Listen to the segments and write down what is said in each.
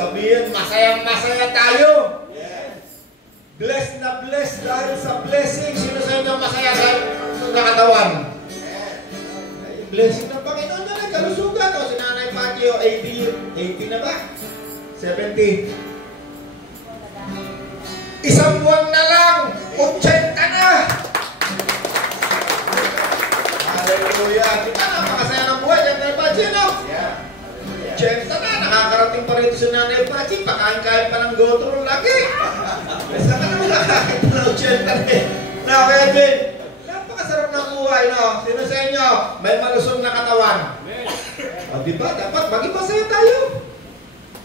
sabihin, masayang-masaya tayo. Blessed na blessed dahil sa blessing. Sino sa inyo masaya sa nakatawan? Blessing ng Panginoon na nagkalusugan. O si Nanay Pacquiao, 80 na ba? 70. Isang buwan na lang, 80 na. Hallelujah. Di ba napakasaya ng buhay? Nanay Pacquiao, no? 80 na, nakakarating pa rito si Nanay Pacquiao. Pakain-kain pa ng gotro lagi. Basta ka naman nakakita ng 80 na eh. Na, Kevin, napakasarap ng buhay, no? Sino sa inyo? May malusog na katawan. O, diba? Dapat maging masaya tayo.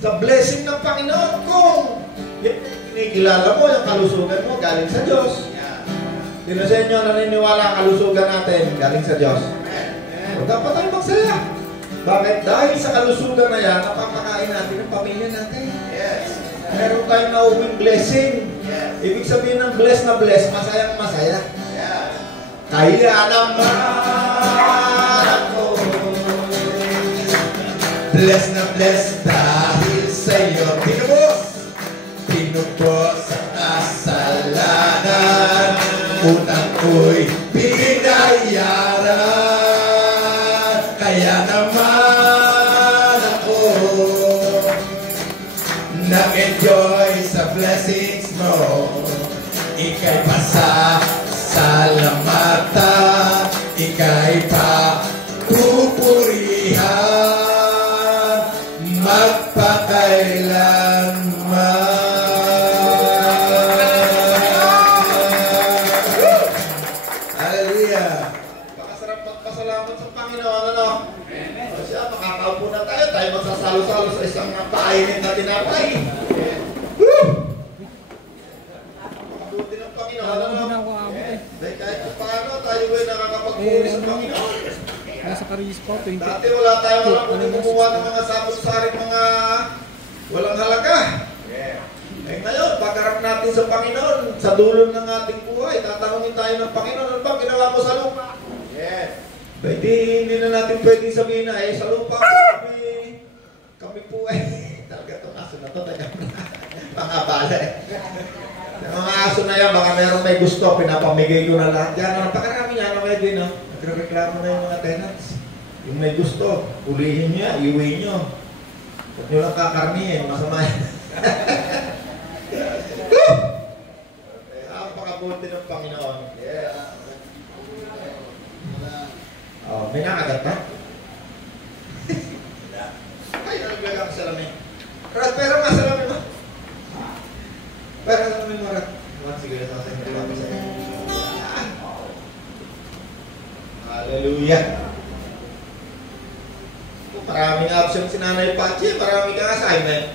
Sa blessing ng Panginoon, kung kinikilala mo yung kalusugan mo, galing sa Diyos. Sino sa inyo naniniwala ang kalusugan natin, galing sa Diyos? O, dapat tayo magsaya. Bakit? Dahil sa kalusugan na yan, napapakain natin ang pamilya natin. Meron tayong nauwing blessing. Ibig sabihin ng bless na bless, masayang masaya. Kaya naman ako bless na bless dahil sa'yo tinubos ang kasalanan, utang ko'y binayaran. Kaya naman ako nag-enjoy sa blessings mo. Ika'y pasasalamatan, ika'y papupurihan magpakailanman. Hallelujah! Pakasarap magpasalamat sa Panginoon, ano? O siya, makakaupo na tayo magsasalo-salo sa isang painit na tinapay. Buti ng Panginoon, ano? Dahil kahit paano tayo ay nakakapagpuri sa Panginoon. Nasa Caris po, 20. Dati wala tayong alam kung kumuha ng mga sabot-saring mga walang halaga. Eh ngayon, pagharap natin sa Panginoon, sa dulo ng ating buhay, tatanungin tayo ng Panginoon, ano ba ginawa mo sa lupa? Hindi na natin pwedeng sabihin na, sa lupa kami po talaga itong aso na ito, pangabala Yung mga aso na yan, baka meron may gusto, pinapamigay ko na lahat yan. Napakarami niya, din, no? Nagre-reklamo na yung mga tenants. Yung may gusto, ulihin niyo, iuwi niyo. Huwag niyo lang kakarnihin, masama yan. Napakabuti ng Panginoon. Oh, may nakagat pa? Ay, nalaglag ako sa salamin. Pero masalamin mo. Pero salamin mo, Rat. Sige, sasayin ko sa inyo. Hallelujah. Maraming absent si Nanay Pacquiao, marami kang assignment.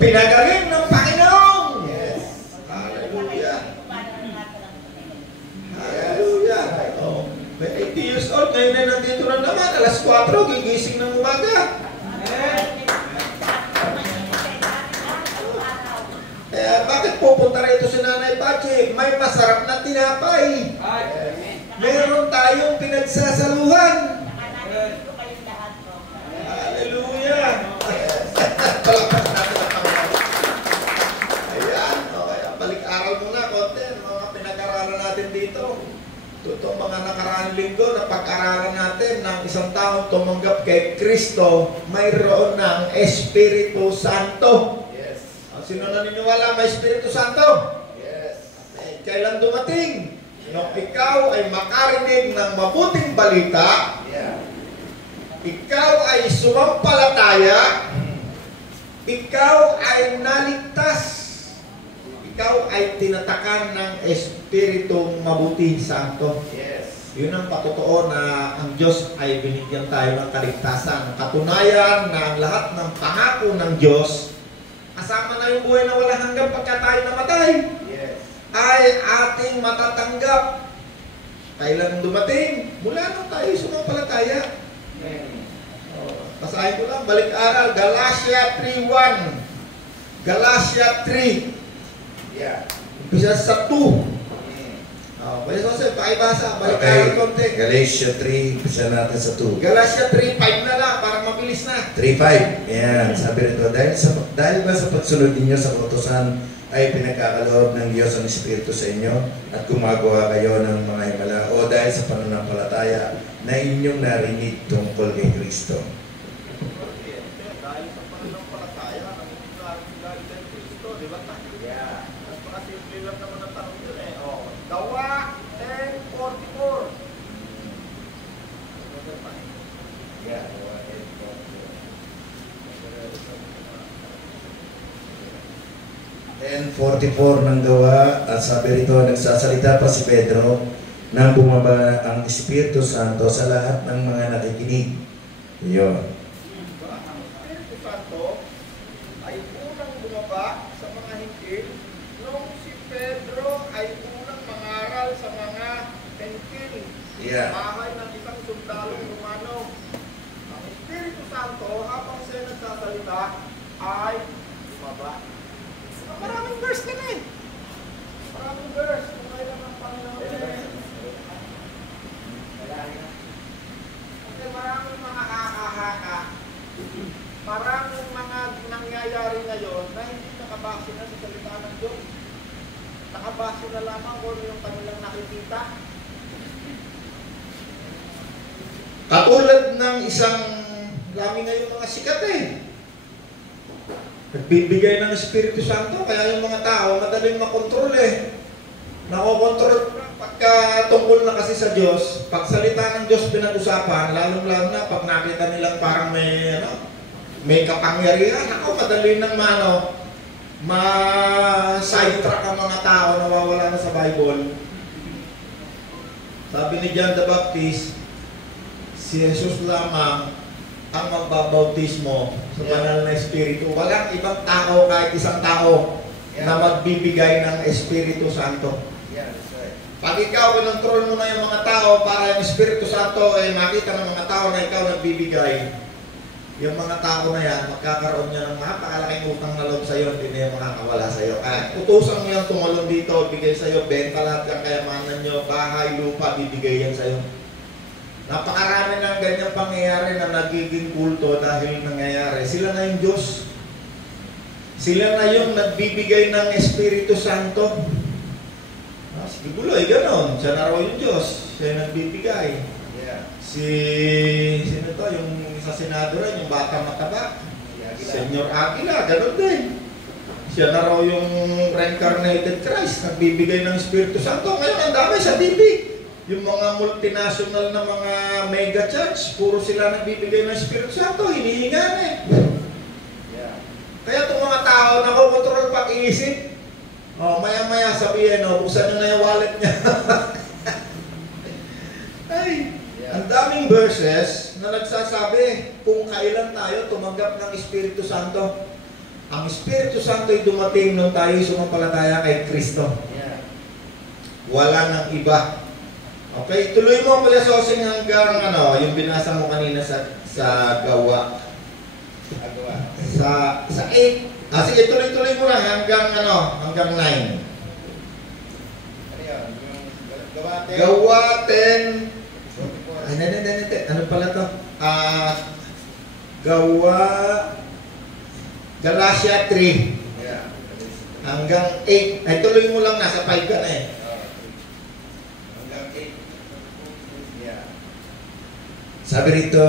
Pinagaling ng Panginoon. Yes. Hallelujah. Hallelujah. Oh, may 80 years old, ngayon na nandito na naman, alas 4, gigising ng umaga. Bakit pupunta rito si Nanay Pacquiao? May masarap na tinapay. Meron tayong pinagsasaluhan. Hallelujah. Palakpas natin ang Panginoon. Ayan. Okay. Balik-aral muna konti. Mga pinag-aralan natin dito. Itong mga nakaraang linggo na pag-aralan natin ng isang taong tumanggap kay Kristo, mayroon ng Espiritu Santo. Sino naniniwala may Espiritu Santo? Yes. Kailan dumating? Nung ikaw ay makarinig ng mabuting balita, ikaw ay sumampalataya, ikaw ay naligtas, ikaw ay tinatakan ng Espiritong Mabuti Santo. Yes. Yun ang patotoo na ang Diyos ay binigyan tayo ng kaligtasan. Katunayan na ang lahat ng pangako ng Diyos, kasama na yung buhay na walang hanggang pagka tayo namatay, ay ating matatanggap. Kailan dumating? Mula nung tayo sumampalataya. Basahin ko lang, balik-aral, Galatia 3:1. Galatia 3. Umpisa sa 2. Pwede Jose, pakibasa, balik-aral konti. Galatia 3, umpisa natin sa 2. Galatia 3:5 na lang, para mabilis 3:5. Ayan, sabi rito, dahil ba sa pagsunod ninyo sa kautusan ay pinagkakaloob ng Diyos ang Espiritu sa inyo at gumagawa kayo ng mga himala o dahil sa pananampalataya na inyong narinig tungkol kay Kristo. Dahil sa pananampalataya, ang dahil kay Kristo, di ba? Yeah. Mas makasimple lang naman ang tanong yun eh. Oh. Gawa 10:44. Yeah. 10:44 ng gawa at sabi rito, nagsasalita pa si Pedro na bumaba ang Espiritu Santo sa lahat ng mga nakikinig. Yun. Ang Espiritu Santo ay unang bumaba sa mga hintil nung si Pedro ay unang mangaral sa mga hintil. Yeah. Bahay ng isang sundalong Romano. Ang Espiritu Santo habang siya nagsasalita ay bumaba. Maraming verse ka na eh. Maraming verse. Kung kailan ang Panginoon eh. Kasi maraming mga haka-haka. Maraming mga nangyayari ngayon na hindi nakabase na sa salita ng Diyos. Nakabase na lamang kung yung kanilang nakikita. Katulad ng isang dami ngayon mga sikat eh. Nagbibigay ng Espiritu Santo, kaya yung mga tao madaling makontrol eh. Nakokontrol pagka tungkol na kasi sa Diyos, pag salita ng Diyos pinag-usapan, lalong-lalo na pag nakita nilang parang may kapangyarihan, ako madali nang ma-sidetrack ang mga tao na nawawala na sa Bible. Sabi ni John the Baptist, si Jesus lamang ang magbabautismo sa banal na Espiritu. Walang ibang tao, kahit isang tao, na magbibigay ng Espiritu Santo. Pag ikaw, kinontrol mo na yung mga tao para yung Espiritu Santo ay makita ng mga tao na ikaw nagbibigay, yung mga tao na yan, magkakaroon niya ng napakalaking utang na loob sa iyo, hindi na yung makakawala sa iyo. Kaya utusan mo yan tumalon dito, bigay sa iyo, benta lahat ng kayamanan nyo, bahay, lupa, bibigay yan sa iyo. Napakarami ng ganyang pangyayari na nagiging kulto dahil nangyayari. Sila na yung Diyos. Sila na yung nagbibigay ng Espiritu Santo. Si Buloy, gano'n. Siya na raw yung Diyos. Siya yung nagbibigay. Yeah. Sino to? Yung sa Senado rin, yung bata mataba. Senyor Aguila, gano'n din. Siya na raw yung reincarnated Christ. Nagbibigay ng Espiritu Santo. Ngayon, ang dami sa TV. Yung mga multinational na mga mega church, puro sila nagbibigay ng Espiritu Santo, hinihingan eh. Yeah. Kaya itong mga tao, nakokontrol pag-iisip. Maya-maya sabihin, buksan nyo na yung wallet niya. Ay, ang daming verses na nagsasabi kung kailan tayo tumanggap ng Espiritu Santo. Ang Espiritu Santo ay dumating nung tayo sumampalataya kay Kristo. Yeah. Wala nang iba. Okay, tuloy mo pala sosing hanggang yung binasa mo kanina sa gawa. Sa 8. Sige, tuloy-tuloy mo lang hanggang 9. Ano yun? Gawa 10. Ano pala to? Gawa Galatia 3. Yeah. Hanggang 8. Ay, tuloy mo lang, nasa 5 ka na eh. Hanggang 8. Yeah. Sabi rito,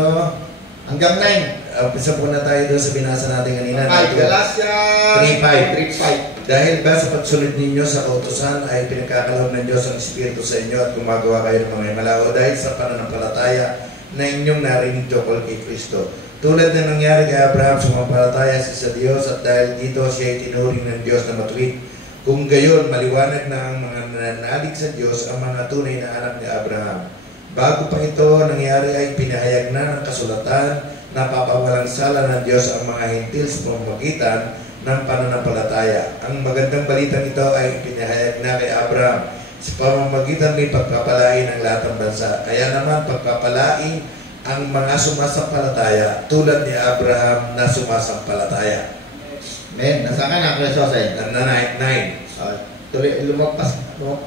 hanggang 9. Umpisa po na tayo doon sa binasa natin kanina. Galatia 3:5. Dahil ba sa pagsunod ninyo sa kautusan ay pinagkakaloob ng Diyos ang Espiritu sa inyo at gumagawa kayo ng mga himala o dahil sa pananampalataya na inyong narinig tungkol kay Kristo. Tulad na nangyari kay Abraham, sumampalataya siya sa Diyos at dahil dito siya ay tinuring ng Diyos na matuwid. Kung gayon, maliwanag na ang mga nananalig sa Diyos ang mga tunay na anak ni Abraham. Bago pa ito nangyari ay pinahayag na ng kasulatan na papawalang sala ng Diyos ang mga hintil sa pamamagitan ng pananampalataya. Ang magandang balitang ito ay pinahayag na kay Abraham sa pamamagitan may pagpapalain ng lahat ng bansa. Kaya naman pagpapalain ang mga sumasampalataya tulad ni Abraham na sumasampalataya. Men, nasaan ka na, Kuya Jose? Na 9. Tuloy, lumagpas.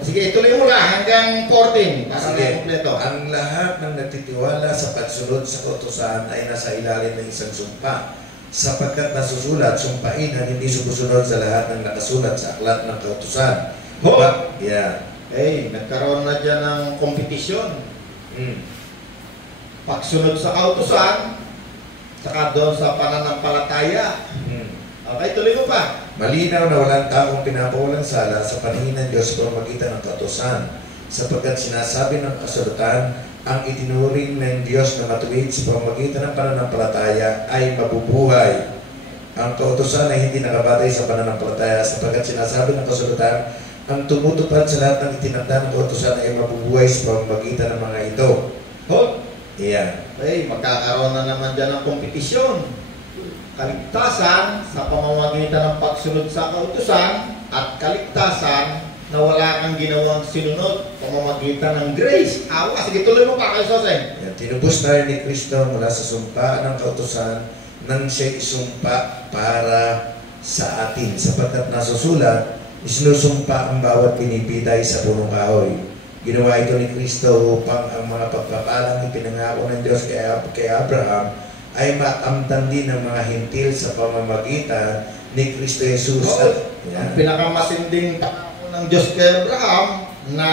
Sige, ituloy mo lang hanggang 14. Para Sige. na kompleto. Ang lahat ng nagtitiwala sa pagsunod sa kautusan ay nasa ilalim ng isang sumpa, sapagkat nasusulat, sumpain ang hindi sumusunod sa lahat ng nakasulat sa aklat ng kautusan. Yeah. Nagkaroon na dyan ng kompetisyon. Mm. Pagsunod sa kautusan, saka doon sa pananampalataya. Mm. Okay, tuloy mo pa. Malinaw na walang taong pinapawalang sala sa paningin ng Diyos sa pamamagitan ng kautusan, sapagkat sinasabi ng kasulatan, ang itinuring ng Diyos na matuwid sa pamamagitan ng pananampalataya ay mabubuhay. Ang kautusan ay hindi nakabatay sa pananampalataya, sapagkat sinasabi ng kasulatan, ang tumutupad sa lahat ng itinakda ng kautusan ay mabubuhay sa pamamagitan ng mga ito. Yeah. Magkakaroon na naman dyan ng kompetisyon. Kaligtasan sa pamamagitan ng pagsunod sa kautusan at kaligtasan na wala kang ginawang sinunod pamamagitan ng grace. Sige, tuloy mo pa kayo, Soseng. Yan, tinubos na rin ni Kristo mula sa sumpa ng kautusan nang siya isumpa para sa atin, sapagkat nasusulat, isinusumpa ang bawat pinipitay sa punong kahoy. Ginawa ito ni Kristo upang ang mga pagpapalang ipinangako ng Diyos kay Abraham ay makamtan din ng mga hintil sa pamamagitan ni Kristo Jesus. Ang pinakamasinding pangako ng Diyos kay Abraham na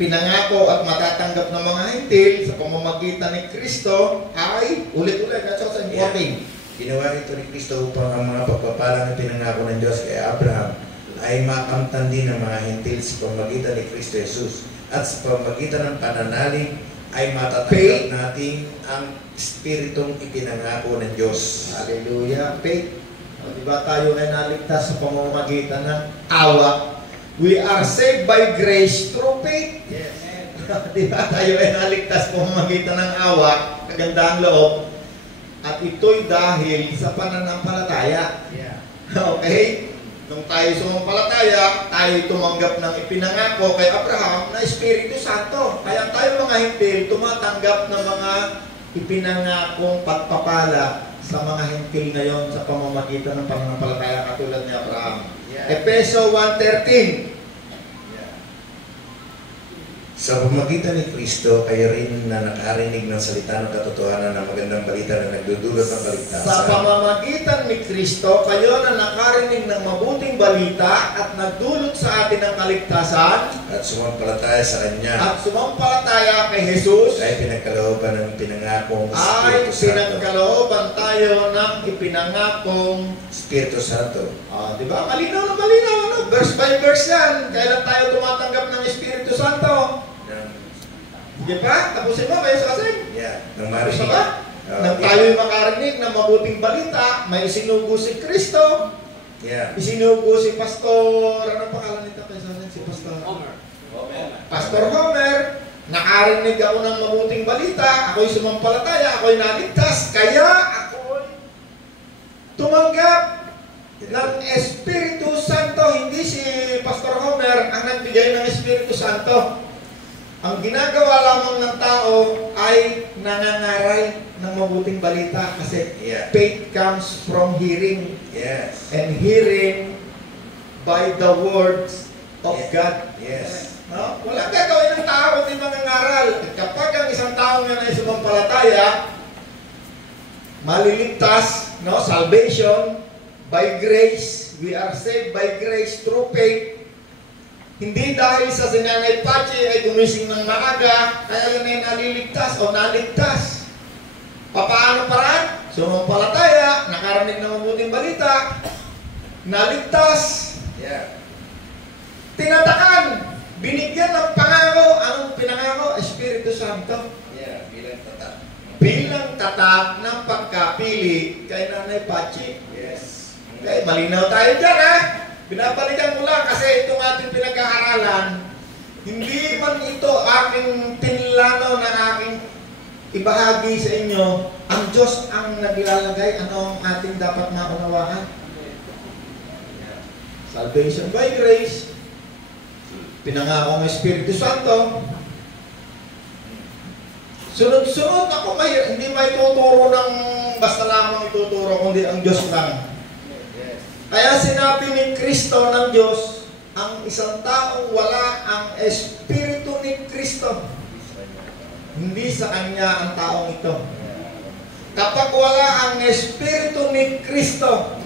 pinangako at matatanggap ng mga hintil sa pamamagitan ni Kristo ay ulit-ulit at sa importing. Ginawa ito ni Kristo upang ang mga pagpapalang ipinangako ng Diyos kay Abraham ay makamtan din ng mga hintil sa pamamagitan ni Kristo Jesus. At sa pamamagitan ng pananalig ay matatanggap natin ang Espiritong ipinangako ng Diyos. Hallelujah. Faith. Diba tayo ay naligtas sa pamamagitan ng awa? We are saved by grace through faith. Yes. Diba tayo ay naligtas sa pamamagitan ng awa, kagandang loob, at ito'y dahil sa pananampalataya. Yeah. Okay? Nung tayo sumampalataya, tayo tumanggap ng ipinangako kay Abraham na Espiritu Santo. Kaya tayo mga hintil, tumatanggap ng mga ipinangakong pagpapala sa mga hintil ngayon sa pamamagitan ng pananampalataya katulad ni Abraham. Yeah. Efeso 1:13. Sa pamamagitan ni Kristo, kayo rin na nakarinig ng salita ng katotohanan ng magandang balita na nagdudulot ng kaligtasan. Sa pamamagitan ni Kristo, kayo na nakarinig ng mabuting balita at nagdulot sa atin ng kaligtasan At sumampalataya sa Kanya. at sumampalataya kay Jesus Ay pinagkalooban ng pinangakong ay Espiritu Santo. pinagkalooban tayo ng ipinangakong Espiritu Santo. Diba? Malinaw na malinaw. Ano? Verse by verse yan. Kailan tayo tumatanggap ng Espiritu Santo? Sige pa? Tapusin mo kayo sa kasing? Yeah. Nang Tapos marinig. na ba? Nang tayo'y makarinig ng mabuting balita, may isinugo si Kristo, Yeah. isinugo si Pastor, ano pangalan nito kayo sa si Pastor? Homer. Pastor Homer, nakarinig ako ng mabuting balita, ako'y sumampalataya, ako'y naligtas, kaya ako'y tumanggap ng Espiritu Santo. Hindi si Pastor Homer ang nagbigay ng Espiritu Santo. Ang ginagawa lamang ng tao ay nangangaral ng mabuting balita kasi Yeah. faith comes from hearing, Yes. and hearing by the words of Yeah. God. Yes. No? Walang gagawin ng tao kundi mangangaral. At kapag ang isang tao nga ay sumampalataya, maliligtas, no? Salvation by grace. We are saved by grace through faith. Hindi dahil sa sinanay Pachi ay gumising ng maaga, kaya yun ay naliligtas o naligtas. Paano paraan? Sumampalataya, nakarinig ng mabuting balita, naligtas, Yeah. tinatakan, binigyan ng pangako. Anong pinangako? Espiritu Santo. Yeah. Bilang tatak. Bilang tatak ng pagkapili kay Nanay Pachi. Yes. Okay, malinaw tayo dyan, ha? Binabalikan ko lang kasi itong ating pinag-aaralan, hindi man ito aking tinlano na aking ibahagi sa inyo. Ang Diyos ang naglalagay, ano ang ating dapat maunawaan? Salvation by grace, pinangako ng Espiritu Santo. Sunod-sunod ako, hindi may tuturo ng basta lamang ituturo, kundi ang Diyos lang. Kaya sinabi ni Kristo ng Diyos, ang ang isang taong wala ang Espiritu ni Kristo, hindi sa kanya ang taong ito. Kapag wala ang Espiritu ni Kristo,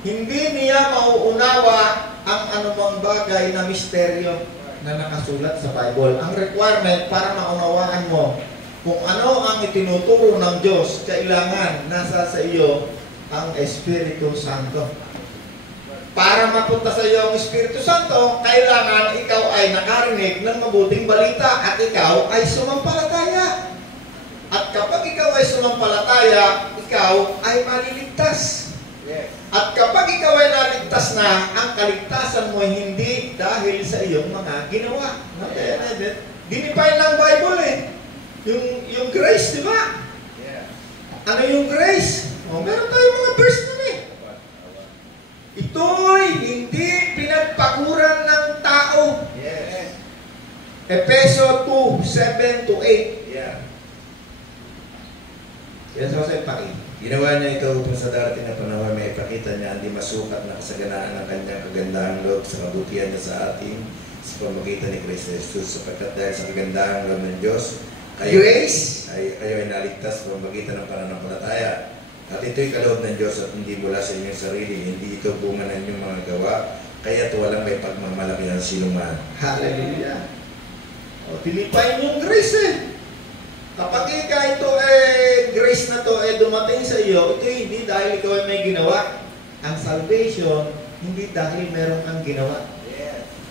hindi niya mauunawa ang anumang bagay na misteryo na nakasulat sa Bible. Ang requirement para maunawaan mo kung ano ang itinuturo ng Diyos, kailangan nasa sa iyo ang Espiritu Santo. Para mapunta sa iyo ang Espiritu Santo, kailangan ikaw ay nakarinig ng mabuting balita at ikaw ay sumampalataya. At kapag ikaw ay sumampalataya, ikaw ay maliligtas. At kapag ikaw ay naligtas na, ang kaligtasan mo hindi dahil sa iyong mga ginawa. Dinipay ng Bible eh. Yung grace, di ba? Ano yung grace? Meron tayong mga verse nun eh. Ito'y hindi pinagpakuran ng tao. Efeso 2:7-8. Yan sa kasi paki. Ginawa niya ito upang sa darating na panahon may ipakita niya ang di masukat na kasaganaan ng kanyang kagandahang loob sa kabutihan niya sa atin sa pamamagitan ni Kristo Jesus, sapagkat dahil sa kagandahang loob ng Diyos, kayo ay naligtas sa pamamagitan ng pananampalataya. At ito'y kaloob ng Diyos at hindi mula sa inyong sarili, hindi ito bunga ng inyong mga gawa, kaya't walang may pagmamalaki ng sinuman. Hallelujah. Pinipay yung grace eh. Kapag ito grace na to dumating sa iyo, ito hindi dahil ikaw ay may ginawa. Ang salvation, hindi dahil meron kang ginawa.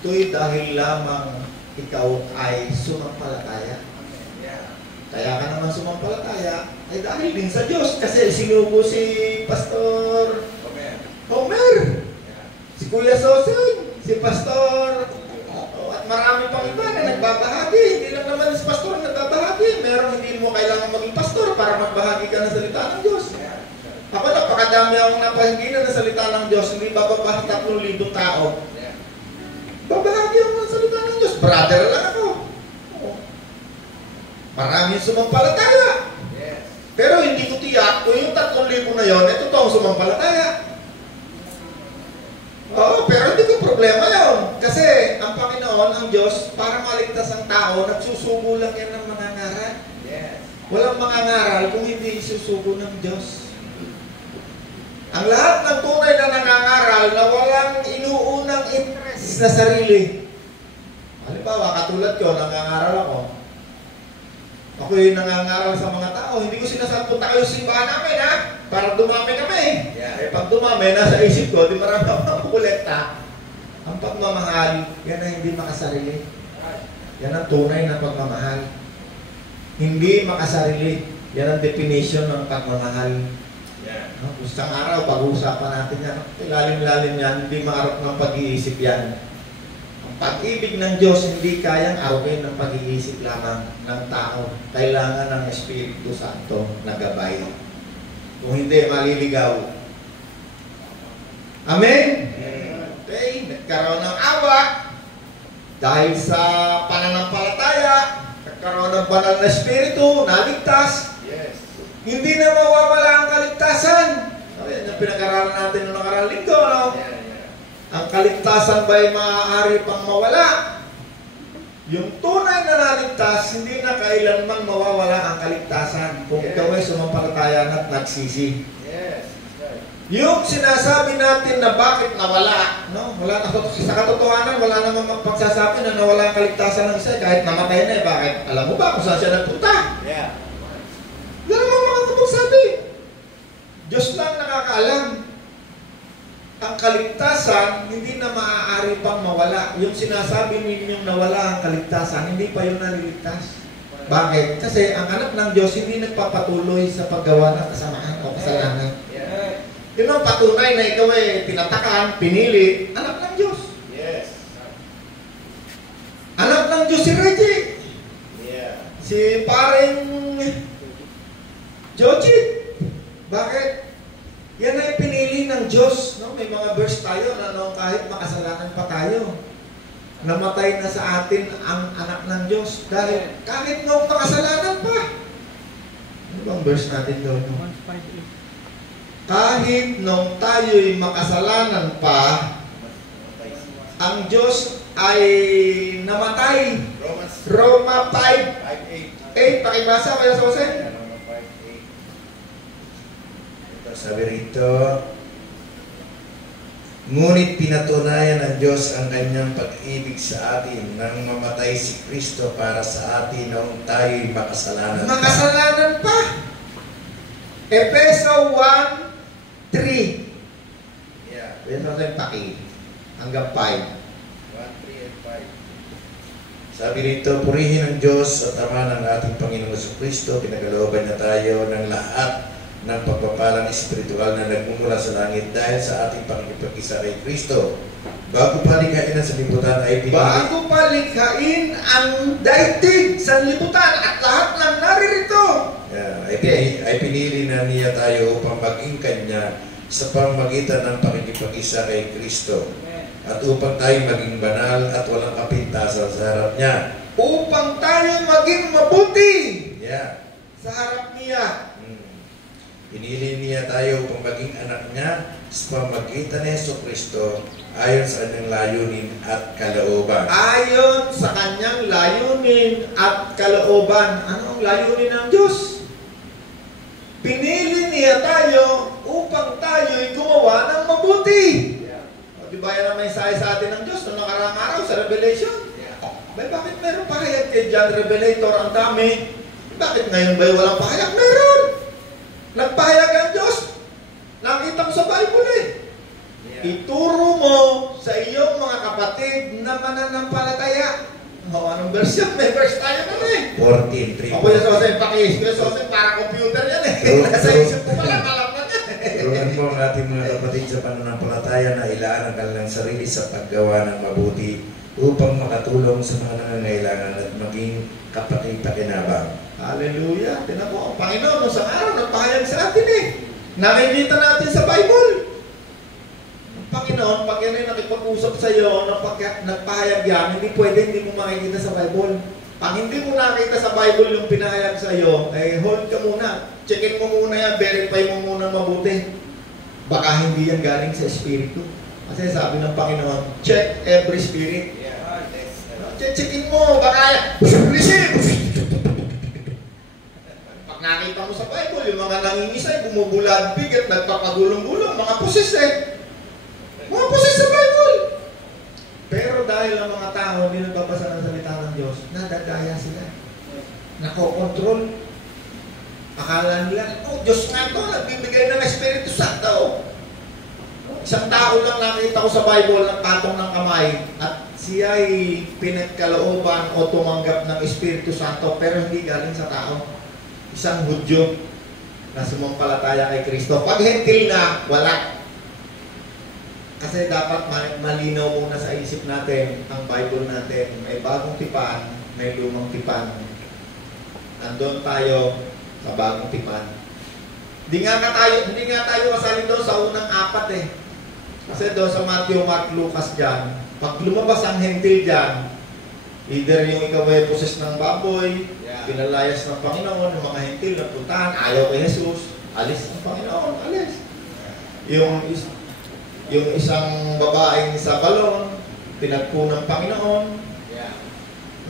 Ito'y dahil lamang ikaw ay sumampalataya. Kaya ka naman sumampalataya, ay dahil din sa Diyos. Kasi sinubo si Pastor Homer, si Kuya Soseng, si Pastor, at marami pang iba na nagbabahagi. Hindi lang naman si Pastor nagbabahagi. Meron hindi mo kailangan maging pastor para magbahagi ka ng salita ng Diyos. Ako, napakadami akong napahingginan ng salita ng Diyos. Hindi bababahagi 3,000 tao. Babahagi ako ng salita ng Diyos. Brother lang ako. Maraming sumampalataya. Pero hindi ko tiyak kung yung 3,000 na yun, ito toong sumampalataya. Oo, pero hindi ko problema yun. Kasi ang Panginoon, ang Diyos, para maligtas ang tao, nagsusugo lang yan ng mangangaral. Walang mangangaral kung hindi isusugo ng Diyos. Ang lahat ng tunay na nangangaral na walang inuunang interest sa sarili. Halimbawa, katulad ko, nangangaral ako. Ako yung nangangaral sa mga tao. Hindi ko sinasabi, punta kayo sa simbahan namin, ha? Para dumami kami. Pag dumami, nasa isip ko, di marami akong kolekta. Ang pagmamahal, yan ang hindi makasarili. Yan ang tunay na pagmamahal. Hindi makasarili. Yan ang definition ng pagmamahal. Isang araw, pag-uusapan natin yan. Lalim-lalim yan, hindi maarap ng pag-iisip yan. Ang pag-ibig ng Diyos, hindi kayang arupin ng pag-iisip lamang ng tao. Kailangan ng Espiritu Santo na gabay. Kung hindi, maliligaw. Amen? Okay, nagkaroon ng awa dahil sa pananampalataya, nagkaroon ng banal na Espiritu, naligtas. Hindi na mawawala ang kaligtasan. Yan yung pinag-aralan natin noong nakaraang linggo, no? Ang kaligtasan ba'y maaari pang mawala? Yung tunay na naligtas, hindi na kailanman mawawala ang kaligtasan kung ikaw ay sumampalataya at nagsisi. Yung sinasabi natin na bakit nawala, no? Wala na, sa katotohanan, wala namang magpagsasabi na nawala ang kaligtasan ng isa kahit namatay na. Bakit? Alam mo ba kung saan siya nagpunta? Wala namang makakapagsabi. Diyos lang nakakaalam. Ang kaligtasan, hindi na maaari pang mawala. Yung sinasabi ninyong nawala ang kaligtasan, hindi pa yun naliligtas. Bakit? Kasi ang anak ng Diyos hindi nagpapatuloy sa paggawa ng kasamaan o kasalanan. Yun ang patunay na ikaw ay tinatakan, pinili, anak ng Diyos. Anak ng Diyos si Reggie. Si paring Jojit. Bakit? Yan ay pinili ng Diyos. No? May mga verse tayo na no, kahit makasalanan pa tayo, namatay na sa atin ang anak ng Diyos. Dahil kahit nung makasalanan pa. Ano bang verse natin doon? No? Kahit nung tayo'y makasalanan pa, ang Diyos ay namatay. Romans Roma 5, 5:8. 8. Pakibasa kaya sa Jose. Romans 5:8. Ito, sabi rito, ngunit pinatunayan ng Diyos ang kanyang pag-ibig sa atin nang mamatay si Kristo para sa atin noong tayo'y makasalanan. Makasalanan pa. Efeso 1:3. Yeah. Yan sa yung paki. Hanggang 5. 1, 3, and 5. Sabi rito, purihin ang Diyos at Ama ng ating Panginoong Jesucristo, pinagalooban niya tayo ng lahat ng pagpapalang espiritual na nagmumula sa langit dahil sa ating pakikipag-isa kay Kristo. Bago palikhain ang sanlibutan ay pinili. Bago palikhain ang daigdig sa libutan at lahat ng naririto. Ay pinili na niya tayo upang maging Kanya sa pamamagitan ng pakikipag-isa kay Kristo. At upang tayo maging banal at walang kapintasan sa harap niya. Upang tayo maging mabuti sa harap niya. Pinili niya tayo upang maging anak niya sa pamamagitan ni Jesucristo ayon sa kanyang layunin at kalooban. Ayon sa kanyang layunin at kalooban. Ano ang layunin ng Diyos? Pinili niya tayo upang tayo'y gumawa ng mabuti. O, di ba yan ang mensahe sa atin ng Diyos noong nakaraang araw sa Revelation? Bakit meron pahayag kay John Revelator ang dami? Bakit ngayon ba'y walang pahayag? Meron! Nagpahayag ang Diyos. Nakita mo sa Bible eh. Ituro mo sa iyong mga kapatid na mananampalataya. Anong verse yan? May verse tayo nun eh. 14:3. Ako yung Jose, pakis. Yung Jose, para computer yan eh. Nasa isip ko pala, alam na yan. Turuan mo ang ating mga kapatid sa pananampalataya na ilaan ang kanilang sarili sa paggawa ng mabuti upang makatulong sa mga nangangailangan at maging kapaki-pakinabang. Hallelujah. Tinan mo, ang Panginoon, sa araw, nagpahayag sa atin eh. Nakikita natin sa Bible. Ang Panginoon, pag yan ay nakipag-usap sa iyo, nagpahayag yan, hindi pwede hindi mo makikita sa Bible. Pag hindi mo nakita sa Bible yung pinahayag sa iyo, eh hold ka muna. Checkin mo muna yan, verify mo muna mabuti. Baka hindi yan galing sa Espiritu. Kasi sabi ng Panginoon, check every spirit. Checkin mo, baka receive! Pag nakita mo sa Bible, yung mga nangingisay, bumubulad bigat, nagpapagulong-gulong, mga pusis eh. Mga pusis sa Bible. Pero dahil ang mga tao hindi nagbabasa ng salita ng Diyos, nadadaya sila. Nakokontrol. Akala nila, oh, Diyos nga ito, nagbibigay ng Espiritu Santo. Isang tao lang nakita ko sa Bible ng patong ng kamay at siya ay pinagkalooban o tumanggap ng Espiritu Santo pero hindi galing sa tao. Isang Hudyo na sumampalataya kay Kristo. Pag hentil na, wala. Kasi dapat malinaw muna sa isip natin ang Bible natin. May bagong tipan, may lumang tipan. Nandun tayo sa bagong tipan. Hindi nga tayo kasali doon sa unang 4 eh. Kasi doon sa Matthew, Mark, Lucas dyan, pag lumabas ang hentil dyan, either yung ikaw ay poses ng baboy, pinalayas ng Panginoon, yung mga hentil na puntahan, ayaw kay Jesus, alis ng Panginoon, alis. Yung isang babaeng sa balon, pinagpo ng Panginoon,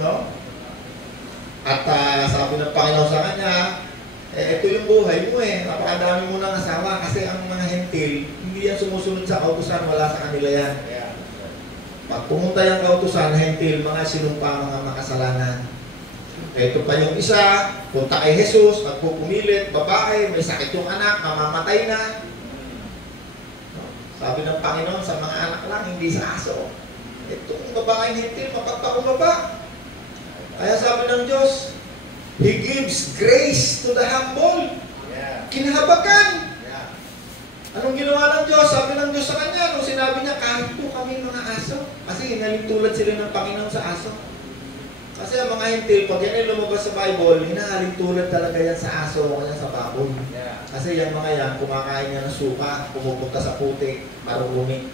no? At sabi ng Panginoon sa kanya, ito yung buhay mo eh, napakadami mo ng asawa kasi ang mga hentil, hindi yan sumusunod sa kautusan, wala sa kanila yan. Pag pumunta yung kautusan, hentil, mga sinumpa, mga makasalanan. Ito pa yung isa, punta kay Jesus, nagpupumilit, babae, may sakit yung anak, mamamatay na. Sabi ng Panginoon, sa mga anak lang, hindi sa aso. Itong babaeng hentil, mapagpakumbaba. Kaya sabi ng Diyos, He gives grace to the humble. Kinahabagan. Anong ginawa ng Diyos? Sabi ng Diyos sa kanya, nung sinabi niya, kahit po kami mga aso. Kasi hinalintulad sila ng Panginoon sa aso. Kasi ang mga hentil, pag yan ay lumabas sa Bible, hinahalintulad talaga yan sa aso o kaya sa baboy. Kasi yung mga yan, kumakain niya ng suka, pumupunta sa putik, marurumi.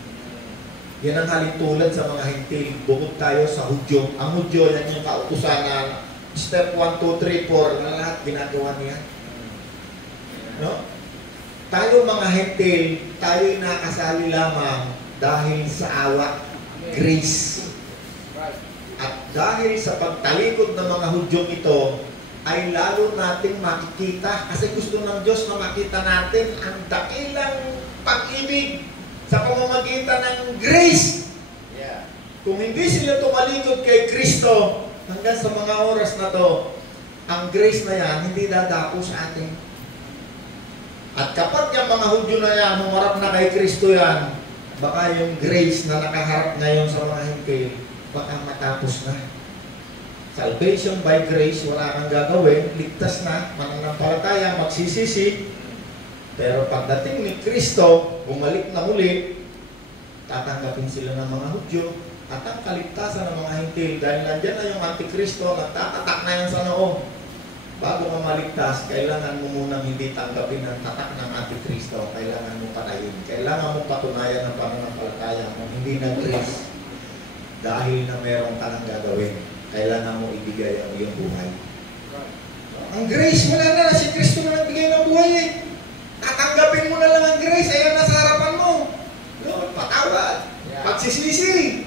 Yan ang halintulad sa mga hentil. Bukod tayo sa Hudyo. Ang Hudyo, yan yung kautusan na step 1, 2, 3, 4, na lahat ginagawa niya. No? Tayo mga hentil, tayo'y nakasali lamang dahil sa awa Grace. At dahil sa pagtalikod ng mga Hudyong ito, ay lalo nating makikita, kasi gusto ng Diyos na makita natin ang dakilang pag-ibig sa pamamagitan ng grace. Kung hindi sila tumalikod kay Kristo hanggang sa mga oras na to, ang grace na yan hindi dadako sa atin. At kapag yung mga Hudyo na yan, humarap na kay Kristo yan, baka yung grace na nakaharap ngayon sa mga Hintil, baka matapos na. Salvation by grace, wala kang gagawin, ligtas na, mananampalataya, magsisisi. Pero pagdating ni Kristo, bumalik na muli, tatanggapin sila ng mga Hudyo at ang kaligtasan ng mga Hintil. Dahil nandiyan na yung Antikristo, nagtatatak na yan sa noo. Bago ka maligtas, kailangan mo munang hindi tanggapin ang tatak ng Antikristo. Kailangan mo patayin. Kailangan mo patunayan ang pananampalataya mo, hindi na grace. Dahil na meron ka nang gagawin, kailangan mo ibigay ang iyong buhay. Ang grace, wala na. Si Kristo na nagbigay ng buhay eh. Tatanggapin mo na lang ang grace. Ayan na sa harapan mo. Lord, patawad. Pagsisisi.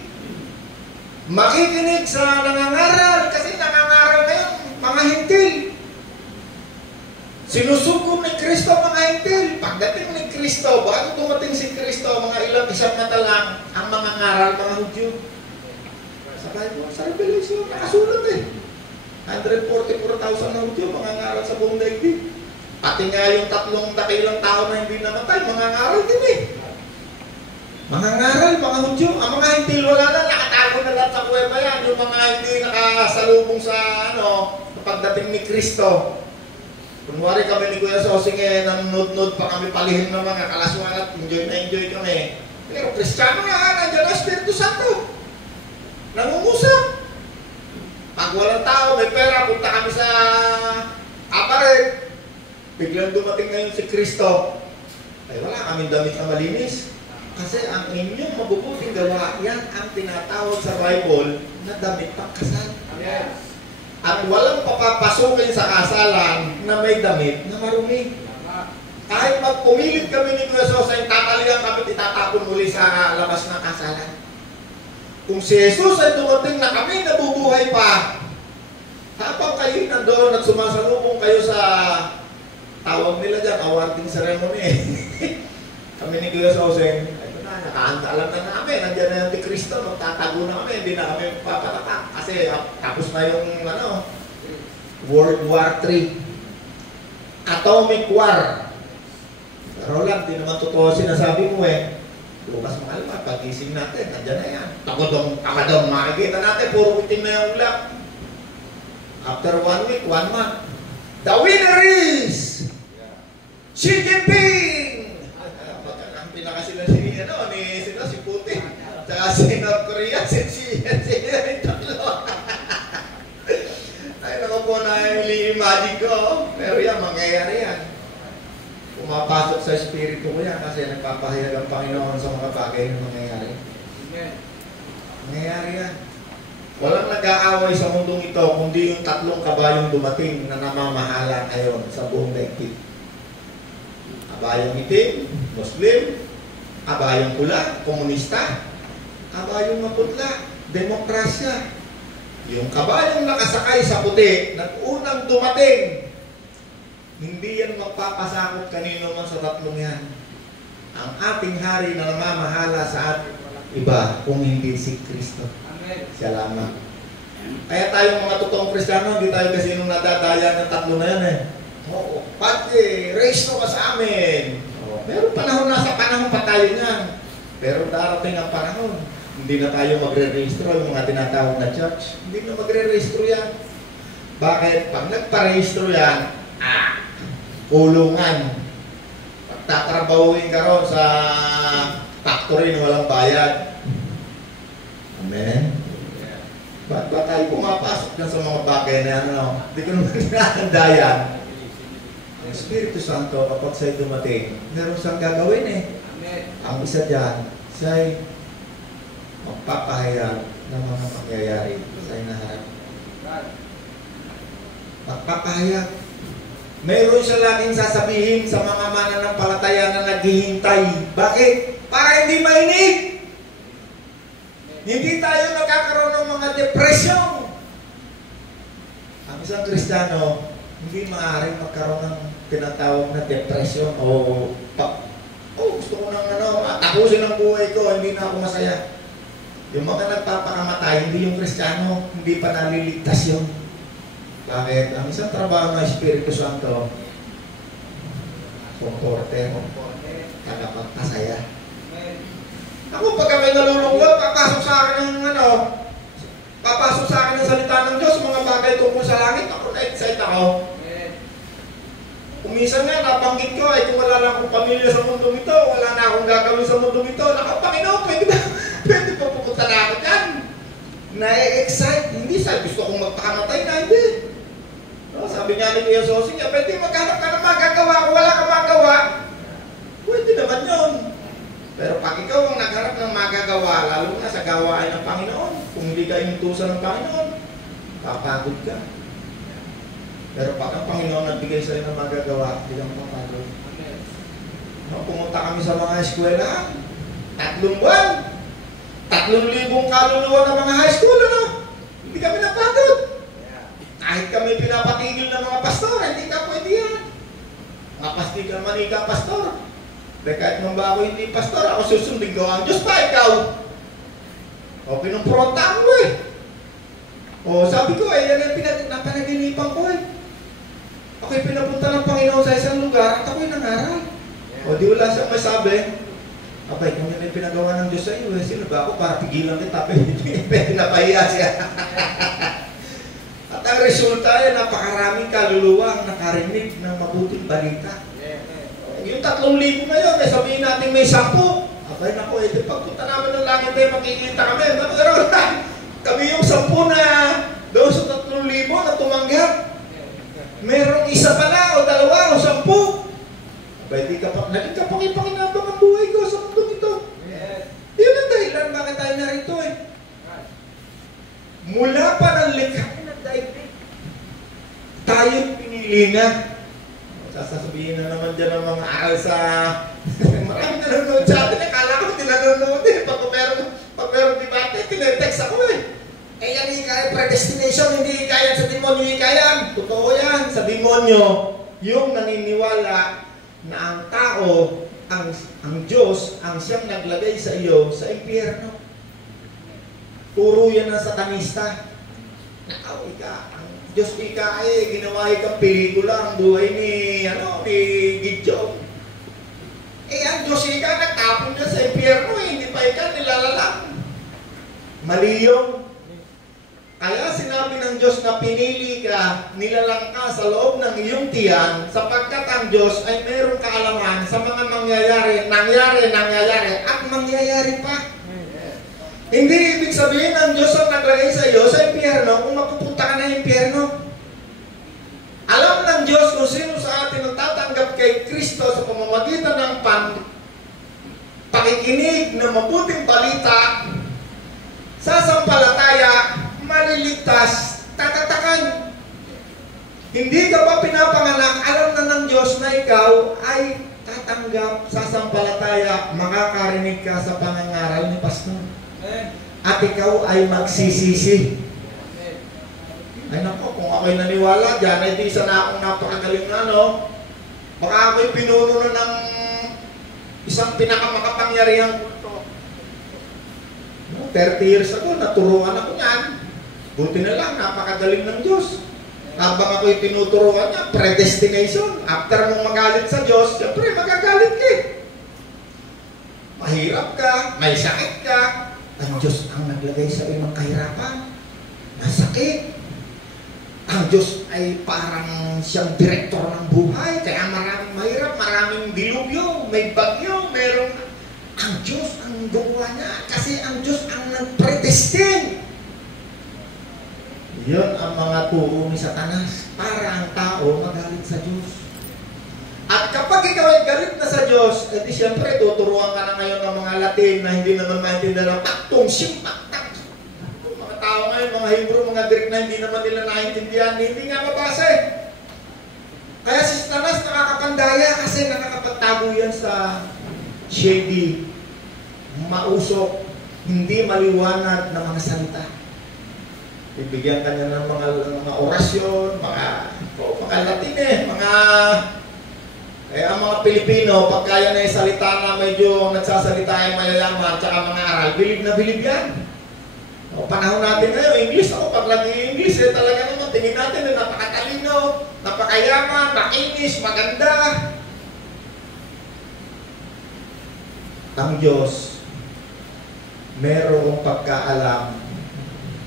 Makikinig sa nangangaral. Kasi nangangaral na yun, mga Hintil. Sinusukom ni Kristo mga Hintil. Pagdating ni Kristo, bago dumating si Kristo, mga isang mata lang ang mga ngaral, mga Hudyo. Sa Bible, sa Revelation, nakasulat eh. 144,000 na Hudyo, mga ngaral sa buong daigdig. Pati nga yung 3 dakilang tao na hindi namatay, mga ngaral din eh. Mga ngaral, mga Hudyo. Ang mga Hintil, wala na, nakatago na lahat sa kuweba yan. Yung mga hindi nakasalubong sa pagdating ni Kristo. Kunwari kami ni Kuya Sosing nanonood pa kami palihim ng mga kalaswan at enjoy na enjoy kami. Pero Kristiyano na, nandiyan na Espiritu Santo. Nangungusap. Pag walang tao, may pera, punta kami sa aparet. Biglang dumating ngayon si Kristo. Ay wala kaming damit na malinis. Kasi ang inyong mabubuting gawa, yan ang tinatawag sa Bible na damit pagkasal. Yes. At walang papapasukin sa kasalan na may damit na marumi. Kahit magpumilit kami ni Kuya Sosay, tataligan kami, itatapon muli sa labas ng kasalan. Kung si Jesus ay dumating na kami nabubuhay pa, habang kayo nandoon at sumasalubong kayo sa tawag nila dyan, awarding ceremony. Kami ni Kuya Sosay, nakaantaalam na namin, nandiyan na yung Antikristo, magtatago na kami, hindi na kami papatatak. Kasi tapos na yung World War III. Atomic War. Roland, di naman totoo sinasabi mo eh. Bukas mahal pa, pag-gising natin, nandiyan na yan. Tamadong, makikita natin, puro itim na yung ulap. After 1 week, 1 month, the winner is Xi Jinping! Pinaka sila si Putin, saka si North Korea, si tatlo. Ay, naku po na i-imagine ko. Pero yan, mangyayari yan. Pumapasok sa espiritu ko yan kasi nagpapahayag ang Panginoon sa mga bagay na mangyayari. Mangyayari yan. Walang nag-aaway sa mundong ito kundi yung 3 kabayong dumating na namamahala ngayon sa buong daigdig. Kabayong itim, Muslim, kabayong pula, komunista, kabayong maputla, demokrasya. Yung kabayong nakasakay sa puti, nag-unang dumating, hindi yan magpapasakot kanino man sa 3 yan. Ang ating hari na namamahala sa ating iba, kung hindi si Kristo. Siya lamang. Kaya tayong mga totoong Kristiyano, hindi tayo kasi nung nadadaya ng 3 na yan eh. Oo, pati, raise to ka sa amin. Meron panahon, nasa panahon pa tayo niyan. Pero darating ang panahon, hindi na tayo magre-rehistro, yung mga tinatawag na church. Hindi na magre-rehistro yan. Bakit? Pag nagpa-rehistro yan, kulungan. Pag tatrabahuin ka ron sa factory na walang bayad. Amen? Ba't ba tayo pumapasok na sa mga bagay na yan? Hindi ko naman hinahanda yan. Ang Espiritu Santo, kapag sa'yo dumating, meron siyang gagawin eh. Amen. Ang isa dyan, siya'y magpapahayag ng mga pangyayari sa inaharap. Magpapahayag. Meron siya laging sasabihin sa mga mananampalataya na naghihintay. Bakit? Para hindi mainig. Hindi tayo nagkakaroon ng mga depresyon. Ang isang Kristiyano, hindi maaaring magkaroon ng tinatawag na depression o gusto ko nang tapusin ang buhay ko, hindi na ako masaya. Yung mga nagpapakamatay, hindi yung Kristiyano, hindi pa naliligtas yun. Bakit? Ang isang trabaho ng Espiritu Santo, comforter, tagapagpasaya. Ako, pag kami nalulungkot, papasok sa akin ng salita ng Diyos, mga bagay tungkol sa langit, ako na-excite ako. Kumisan nga, nabanggit ko, kung wala lang akong pamilya sa mundong ito, wala na akong gagawin sa mundong ito, Panginoon, pwede ba pupunta na ako dyan? Na-excite, hindi sabi, gusto kong magpakamatay na, hindi. No, sabi niya ni Kuya Sosing, pwede maghanap ka na magagawa, kung wala ka magawa, pwede naman yun. Pero pag ikaw ang nagharap ng magagawa, lalo na sa gawain ng Panginoon, kung hindi ka inutusan ng Panginoon, papagod ka. Pero pag ang Panginoon nagbigay sa'yo ng magagawa, hindi ka mapapagod. No, pumunta kami sa mga eskwelahan, 3 buwan, 3,000 kaluluwa ng mga high school, hindi kami napagod. Kahit kami pinapatigil ng mga pastor, hindi ka pwede yan. Mga pastigan manika pastor. Kahit nung ba ako hindi pastor, ako susundin ko ang Diyos pa, ikaw. O, pinumprontaan mo O, sabi ko, yan ang napanaginipan ko Ako'y pinapunta ng Panginoon sa isang lugar at ako'y nangaral. O, di wala siyang masabi. Abay, kung yan ang pinagawa ng Diyos sa iyo, sino ba ako para pigilan kita? Pinapahiya siya. At ang resulta napakaraming kaluluwa ang nakarinig ng mabuting balita. Yung 3,000 ngayon, sabihin natin may 10. Abay, naku, pagpunta namin ng langit makikita kami. Pero kami yung 10 na doon sa 3,000 na tumanggap. Merong isa pala o 2 o 10. Abay, naging kapakipakinabang ang buhay ko sa mundong ito. Yun ang dahilan bakit tayo narito Mula pa ng likha ng daigdig, tayo pinili na. Sasabihin na naman dyan ng mga aral sa maraming nanonood sa atin. Akala ko hindi nanonood Pag meron debate, tinetext ako yan hikayan predestination, hindi hikayan sa demonyo hikayan. Totoo yan. Sa demonyo, yung naniniwala na ang tao, ang Diyos, ang siyang naglagay sa iyo sa impyerno. Turo yan ng satanista. Ang Diyos ika ginawa ikang pelikula ang buhay ni Gideon. Ang Diyos ika nagtapon niya sa impyerno hindi pa ika nilalalang. Mali yun. Kaya sinabi ng Diyos na pinili ka, nilalang ka sa loob ng iyong tiyan, sapagkat ang Diyos ay mayroong kaalaman sa mga nangyayari, at mangyayari pa. Hindi ibig sabihin ng Diyos ang naglagay sa iyo sa impyerno kung mapupunta ka na impyerno. Alam ng Diyos kung sino sa atin ang tatanggap kay Kristo sa pamamagitan ng pakikinig ng mabuting balita, sasampalataya, maliligtas, tatatakan. Hindi ka pa pinapanganak, alam na ng Diyos na ikaw ay tatanggap, sasampalataya, makakarinig ka sa pangangaral ni Pastor. At ikaw ay magsisisi. Ay nako, kung ako'y naniwala dyan, ay di isa na akong napakagaling baka ako'y pinuno na ng isang pinakamakapangyarihang kulto. 30 years ago, naturuan ako niyan. Buti na lang, napakagaling ng Diyos. Habang ako'y tinuturuan niya, predestination. After mong magalit sa Diyos, siyempre magagalit ka. Mahirap ka, may sakit ka. Ang Diyos ang naglagay sa iyo ng kahirapan, nasakit. Ang Diyos ay parang siyang direktor ng buhay, kaya maraming mahirap, maraming dilubyo, may bagyo, merong... Ang Diyos ang gumawa niya, kasi ang Diyos ang nag-predestin. Yun ang mga turo ni Satanas, para ang tao magalit sa Diyos. At kapag ikaw ay galit na sa Diyos, edi siyempre tuturuan ka na ngayon ng mga Latin na hindi naman maintindihan ng taktong simpaktak. Mga tao ngayon, mga Hebrew, mga Greek na hindi naman nila naintindihan, hindi nga mabasa Kaya si Satanas nakakapandaya kasi nakakapagtago yan sa shady, mausok, hindi maliwanag na mga salita. Bibigyan ka niya ng mga orasyon, mga Latin ang mga Pilipino, pag kaya na yung salita na medyo nagsasalita yung mayayaman, tsaka mga aral, bilib na bilib yan. O, panahon natin ngayon, English ako, pag nag-i-English, talaga naman, tingin natin, napakatalino, napakayaman, makinis, maganda. Ang Diyos, merong pagkaalam.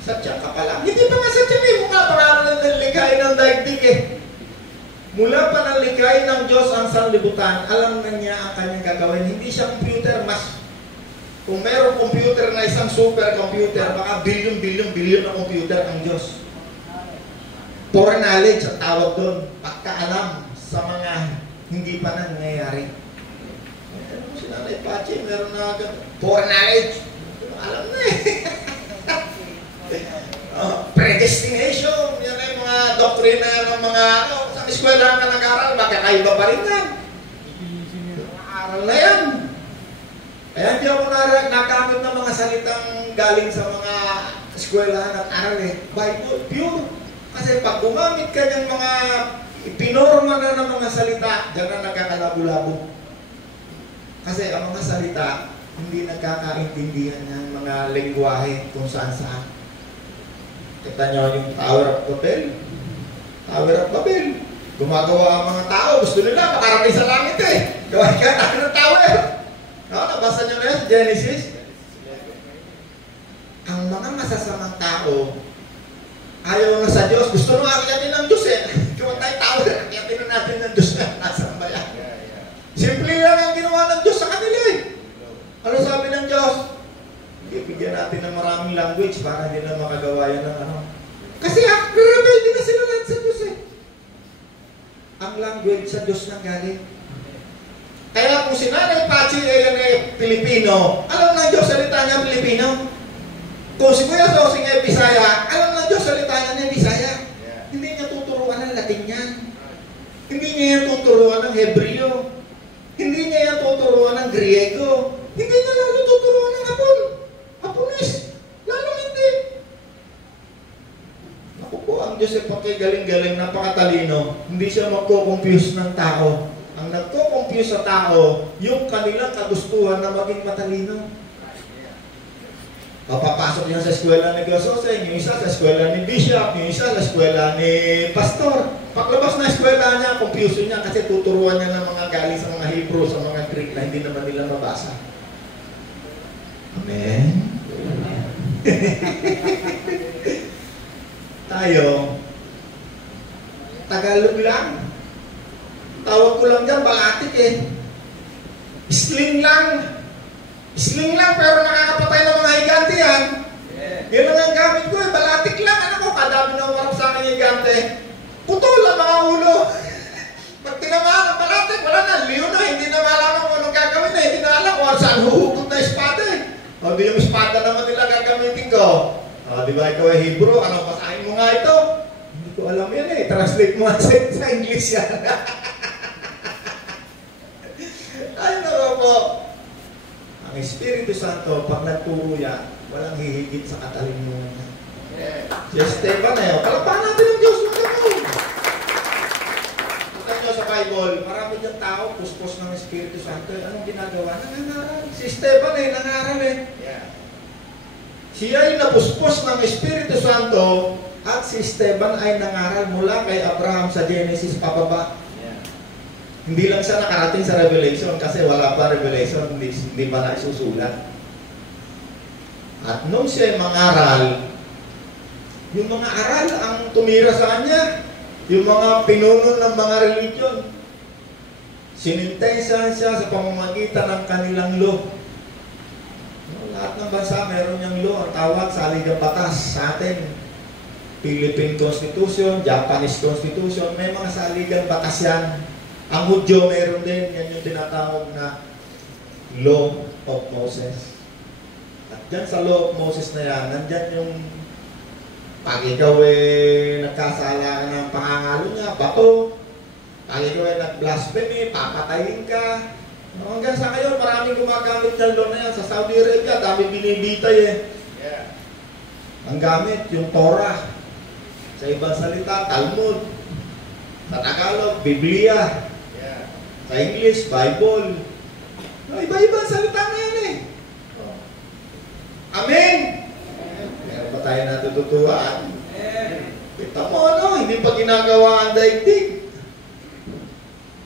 Sadyang ka pala. Hindi pa nga sadyang eh, mukha parang nalikhain ng daigdig eh. Mula pa ng likhain ng Diyos ang sanlibutan, alam na niya ang kanyang gagawin. Hindi siya computer, kung mayroong computer na isang supercomputer, baka bilyon na computer ang Diyos. Foreknowledge ang tawag doon. Pagkaalam sa mga hindi pa nangyayari. Si Nanay Pachi, meron na foreknowledge. Alam na eh. Predestination, yan ay mga doktrina ng mga sa eskwela ka nag-aral, magkakaiba pa rin yan. Mga aral na yan. Kaya hindi ako nakamit ng mga salitang galing sa mga eskwelahan at aral eh. Bible, pure. Kasi pag gumamit ka ng mga pinorma na ng mga salita, dyan na nagkakalabo-labo. Kasi ang mga salita, hindi nagkakaintindihan ng mga lengguwahe kung saan-saan. Kita nyo yung Tower of Babel. Tower of Babel. Gumagawa ang mga tao. Gusto nila makarating sa langit eh. Gawa ka natin ng tower. Nabasa nyo na yun, Genesis. Ang mga masasamang tao, ayaw na sa Diyos. Gusto nung akiyatin ng Diyos eh. Gawa tayo tower. Akiyatin na natin ng Diyos na nasa bayan. Simple lang ang ginawa ng Diyos sa kanila eh. Ano sabi ng Diyos? Bigyan natin ng maraming language para hindi na makagawa yan ng ano. Kasi rebelde na sila lahat sa Diyos eh. Ang language sa Diyos nang galing. Kaya kung si Nanay Pachi yan ay Pilipino, alam ng Diyos salita niya Pilipino. Kung si Kuya Sosing ay Bisaya, alam ng Diyos salita niya Bisaya. Hindi niya tuturuan ng Latin yan. Hindi niya yan tuturuan ng Hebreo. Hindi niya yan tuturuan ng Griego. Hindi niya lalo tuturuan ng Hapon. Hapones. Lalong hindi. Naku po, ang Diyos ay galing-galing, napakatalino. Hindi siya magko-confuse ng tao. Ang nagko-confuse sa tao, yung kanilang kagustuhan na maging matalino. Papapasok niya sa eskwela ni Gososeng, yung isa sa eskwela ni Bishop, yung isa sa eskwela ni Pastor. Paglabas na eskwela niya, confusion niya kasi tuturuan niya ng mga galing sa mga Hebrew, sa mga Greek na hindi naman nila mabasa. Amen? Tayo, Tagalog lang. Tawag ko lang dyan, balatik eh. Sling lang. Sling lang, pero nakakapatay ng mga higante yan. Yan lang ang gamit ko eh, balatik lang. Ano ko, kadami na umarap sa akin higante. Putol ang mga ulo. Pag tinamaan ang balatik, wala na, liyo na, hindi na malaman kung anong gagawin na, hindi na alam kung saan huhugot na espada eh. O di yung espada naman nila gagamitin ko. O di ba ikaw ay Hebrew, ano pasahin mo nga ito? Hindi ko alam yan eh, translate mo sa English yan. Ay naku po. Ang Espiritu Santo, pag nagturo yan, walang hihigit sa katalinuhan niya. Si Esteban eh, palapahan natin ang Diyos ng kapal. Kita nyo sa Bible, marami diyang tao, puspos ng Espiritu Santo. Anong ginagawa? Nangangaral. Si Esteban eh, nangaral eh. Siya ay napuspos ng Espiritu Santo at si Esteban ay nangaral mula kay Abraham sa Genesis pababa. Hindi lang siya nakarating sa Revelation kasi wala pa Revelation, hindi pa na isusulat. At nung siya ay mangaral, yung mga aral ang tumira sa kanya, yung mga pinuno ng mga religion. Sinintesahan siya sa pamamagitan ng kanilang law. Lahat ng bansa meron niyang law, ang tawag saligang batas sa atin. Philippine Constitution, Japanese Constitution, may mga saligang batas yan. Ang Hudyo meron din, yan yung tinatawag na Law of Moses. At dyan sa Law of Moses na yan, nandyan yung pag ikaw nagkasala ka ng pangangalo niya, bato. Pag ikaw nag-blasphemy, papatayin ka. No, Hanggang sa ngayon, maraming gumagamit ng law na yan. Sa Saudi Arabia, dami binibitay eh. Yeah. Ang gamit, yung Torah. Sa ibang salita, Talmud. Sa Tagalog, Biblia. Yeah. Sa English, Bible. No, iba-ibang salita na yan eh. Oh. Amen! Meron pa tayo natututuan. Kita mo ano, hindi pa ginagawa ang daigdig.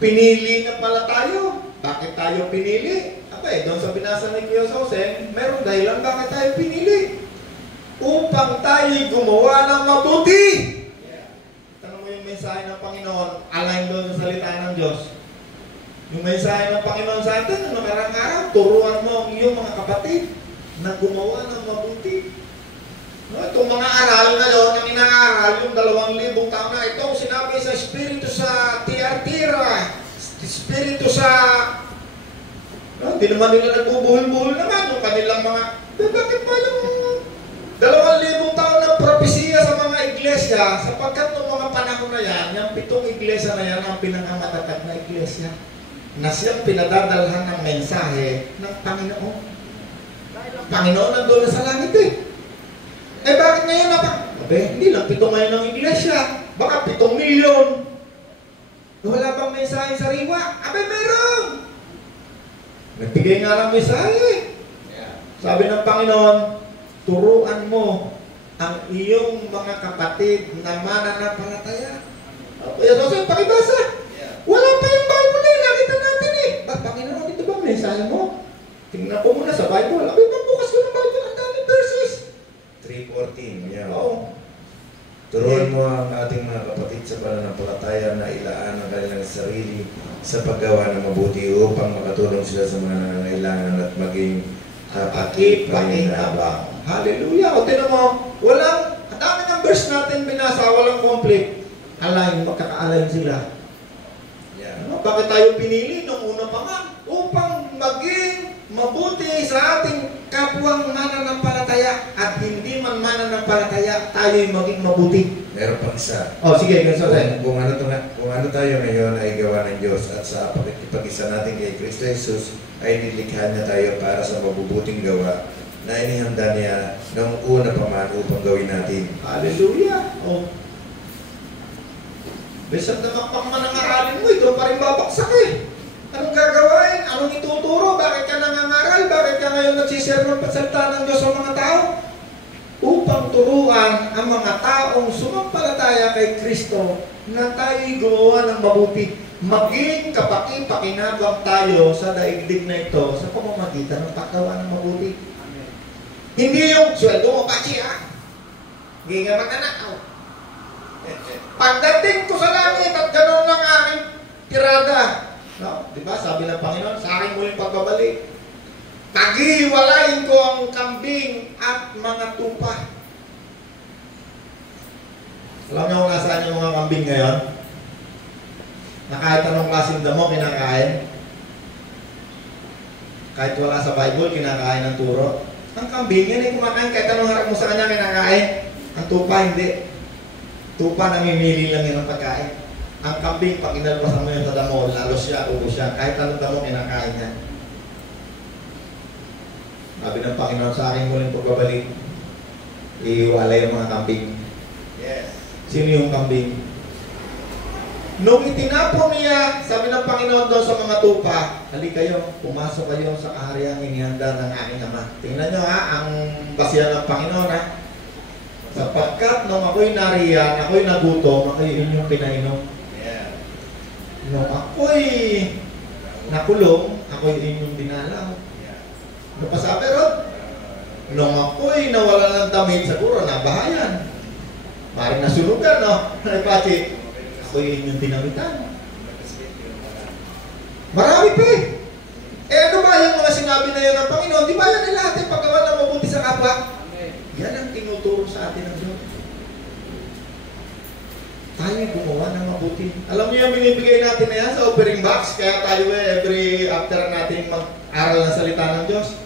Pinili na pala tayo. Bakit tayo pinili? Abay, doon sa binasa ni Kuya Jose, meron dahilan bakit tayo pinili. Upang tayo'y gumawa ng mabuti. Tanong mo yung mensahe ng Panginoon, align doon sa salita ng Diyos. Yung mensahe ng Panginoon sa atin, ano karang araw, turuan mo ang iyong mga kapatid na gumawa ng mabuti. No, itong mga aral ngayon, ang inaaral, yung 2,000 taon na ito, sinabi sa Espiritu sa Tiatira, Espiritu sa... No, hindi naman nila nagbubuhol-buhol naman yung kanilang mga... Bakit pa yung 2,000 taon ng propesiya sa mga iglesia, sapagkat noong mga panahon na yan, yung 7 iglesia na yan ang pinangamatatag na iglesia na siyang pinadadalhan ng mensahe ng Panginoon. Panginoon nandun na sa langit eh. Eh bakit ngayon hindi lang 7 ngayon ng iglesia. Baka 7 milyon. Wala bang mensahe sa riwa? Meron. Nagbigay nga ng mensahe. Sabi ng Panginoon, turuan mo ang iyong mga kapatid na mananampalataya. Kaya doon pakibasa. Wala pa yung Bible eh. Nakita natin eh. Panginoon, ito bang mensahe mo? Tingnan ko muna sa Bible. Bukas ko ng Bible. Ang daming verses. 3:14. Yeah. Oo. Turuan mo ang ating mga kapatid sa pananampalataya na ilaan ang kanilang sarili sa paggawa ng mabuti upang makatulong sila sa mga nangangailangan at maging Pakinabang. Hallelujah. O tinan mo, ang dami ng verse natin binasa, walang conflict. Align, magkaka-align sila. Yeah. Ano? Bakit tayo pinili nung una pa nga? Upang maging mabuti sa ating kapwang mananampalataya at hindi man mananampalataya, tayo'y maging mabuti. Meron pang isa. Sige, ganito tayo. Kung ano tayo ngayon ay gawa ng Diyos at sa pag-isa natin kay Kristo Jesus ay nilikha niya tayo para sa mabubuting gawa na inihanda niya noong una pa man upang gawin natin. Hallelujah. Besat naman pang manangaralin mo, ito pa rin babaksak eh. Anong gagawin? Anong ituturo? Bakit ka nangangaral? Bakit ka ngayon nagsishare ng pasalita ng Diyos sa mga tao? Upang turuan ang mga taong sumampalataya kay Kristo na tayo'y gumawa ng mabuti. Maging kapaki-pakinabang tayo sa daigdig na ito sa pamamagitan ng paggawa ng mabuti. Amen. Hindi yung sweldo mo, Pachi, ha? Hindi nga mag-anak. Pagdating ko sa langit at gano'n lang aking tirada. No? Diba? Sabi ng Panginoon, sa aking muling pagbabalik, paghiwalayin ko ang kambing at mga tupa. Alam niyo kung nasaan yung mga kambing ngayon? Na kahit anong klaseng damo, kinakain. Kahit wala sa Bible, kinakain ng turo. Ang kambing, yan ay kumakain. Kahit anong harap mo sa kanya, kinakain. Ang tupa, hindi. Tupa, namimili lang yun ang pagkain. Ang kambing, pag inalpasan mo yun sa damo, lalo siya, ubo siya. Kahit anong damo, kinakain niya. Sabi ng Panginoon sa akin muling pagbabalik, iiwalay ang mga kambing. Yes. Sino yung kambing? Nung itinapon niya, sabi ng Panginoon doon sa mga tupa, halika kayo, pumasok kayo sa kahariang inihanda ng aking Ama. Tingnan nyo ha, ang basihan ng Panginoon ha. Sapagkat nung ako'y nariyan, ako'y nagutom, ako'y inyong pinainom. Yeah. Nung ako'y nakulong, ako'y inyong dinalaw. Ano pa sabi ron? Nung ako'y nawala ng damit, siguro nabahayan. Maring nasunugan, no? Ay, Pachi, ako'y inyong dinamitan. Marami pa eh. Ano ba yung mga sinabi na yun ng Panginoon? Di ba yan nila ating paggawa ng mabuti sa kapwa? Yan ang tinuturo sa atin ng Diyos. Tayo gumawa ng mabuti. Alam niyo yung binibigay natin na yan sa offering box, kaya tayo every after natin mag-aral ng salita ng Diyos,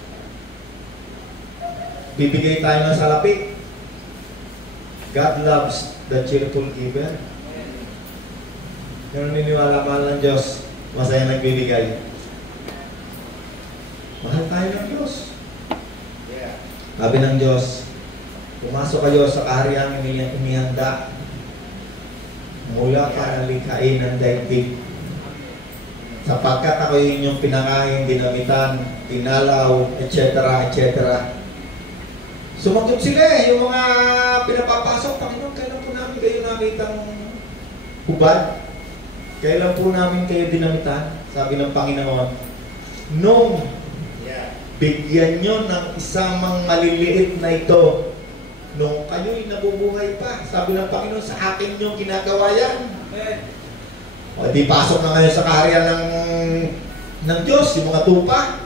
bibigay tayo ng salapi. God loves the cheerful giver. Yung naniniwala mahal ng Diyos, masaya nagbibigay. Mahal tayo ng Diyos. Sabi ng Diyos, pumasok kayo sa kahariang inihanda mula pa ng likhain ng daigdig. Sapagkat ako inyong pinangain, dinamitan, tinalaw, etc. etc. Sumagot sila yung mga pinapapasok. Panginoon, kailan po namin kayo nakitang hubad? Kailan po namin kayo dinamitan? Sabi ng Panginoon, nung bigyan nyo ng isamang maliliit na ito, nung kayo'y nabubuhay pa. Sabi ng Panginoon, sa akin yung ginagawa yan. O di pasok na ngayon sa karya ng Diyos, yung mga tupa.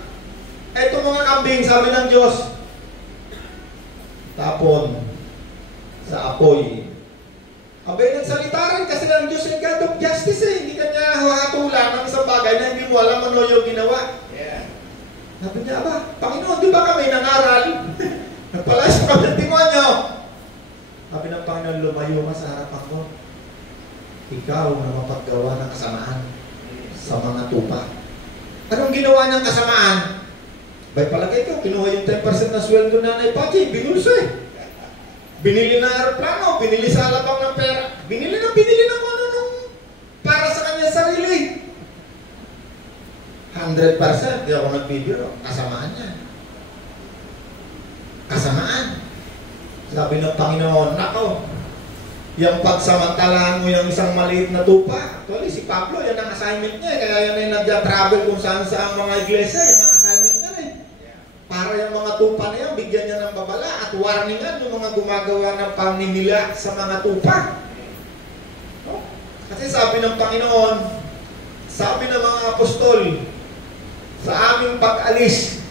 Eto mga kambing, sabi ng Diyos, tapon sa apoy. Abay, nagsalita rin kasi ng Diyos yung God of Justice eh. Hindi ka niya hatulan ng isang bagay na hindi mo alam ano yung ginawa. Sabi niya, ba, Panginoon, di ba kami nangaral? Nagpalayas kami ng demonyo. Sabi ng Panginoon, lumayo ka sa harapan ko. Ikaw na mapaggawa ng kasamaan sa mga tupa. Anong ginawa niyang kasamaan? Bay palagay ko, kinuha yung 10% na sweldo na Nanay Pachi, binulso eh. Binili na aeroplano, binili sa alabang ng pera, binili ng ano nung para sa kanya sarili. 100%, di ako nagbibiro, kasamaan niya. Kasamaan. Sabi ng Panginoon, nako, yung pagsamantalahan mo yung isang maliit na tupa. Actually, si Pablo, yan ang assignment niya. Kaya yan ay nag-travel kung saan mga iglesia. Yan ang assignment niya eh. Para yung mga tupa na yan, bigyan niya ng babala at warningan yung mga gumagawa ng paninila sa mga tupa. No? Kasi sabi ng Panginoon, sabi ng mga apostol, sa aming pag-alis,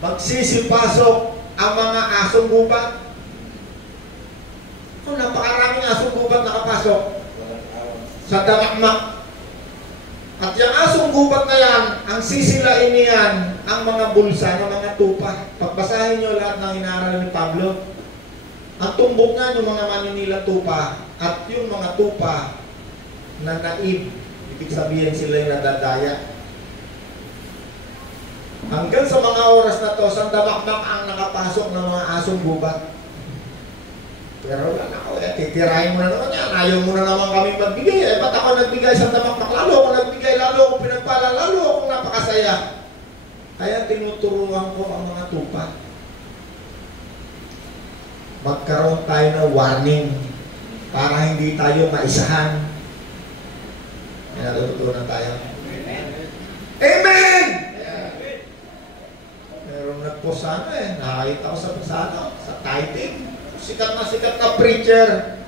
magsisipasok ang mga asong gubat. Kung napakaraming asong gubat nakapasok sa damakmak. At yung asong gubat na yan, ang sisilain niyan, ang mga bulsa ng mga tupa. Pagbasahin nyo lahat ng inaral ni Pablo. Ang tumbok na yung mga maninila tupa at yung mga tupa na naib. Ibig sabihin sila yung nadadaya. Hanggang sa mga oras na to, sa damakmak ang nakapasok ng mga asong gubat. Pero wala na ako, titirahin mo na naman yan. Ayaw mo na naman kami magbigay. Eh, ba't ako nagbigay sa damakmak? Lalo ako nagbigay, lalo ako pinagpala, lalo akong napakasaya. Kaya tinuturuan ko ang mga tupa. Magkaroon tayo ng warning para hindi tayo maisahan. May natutunan tayo. Amen! Meron nagpost sa nakakita ko sa tithing. Sikat na preacher.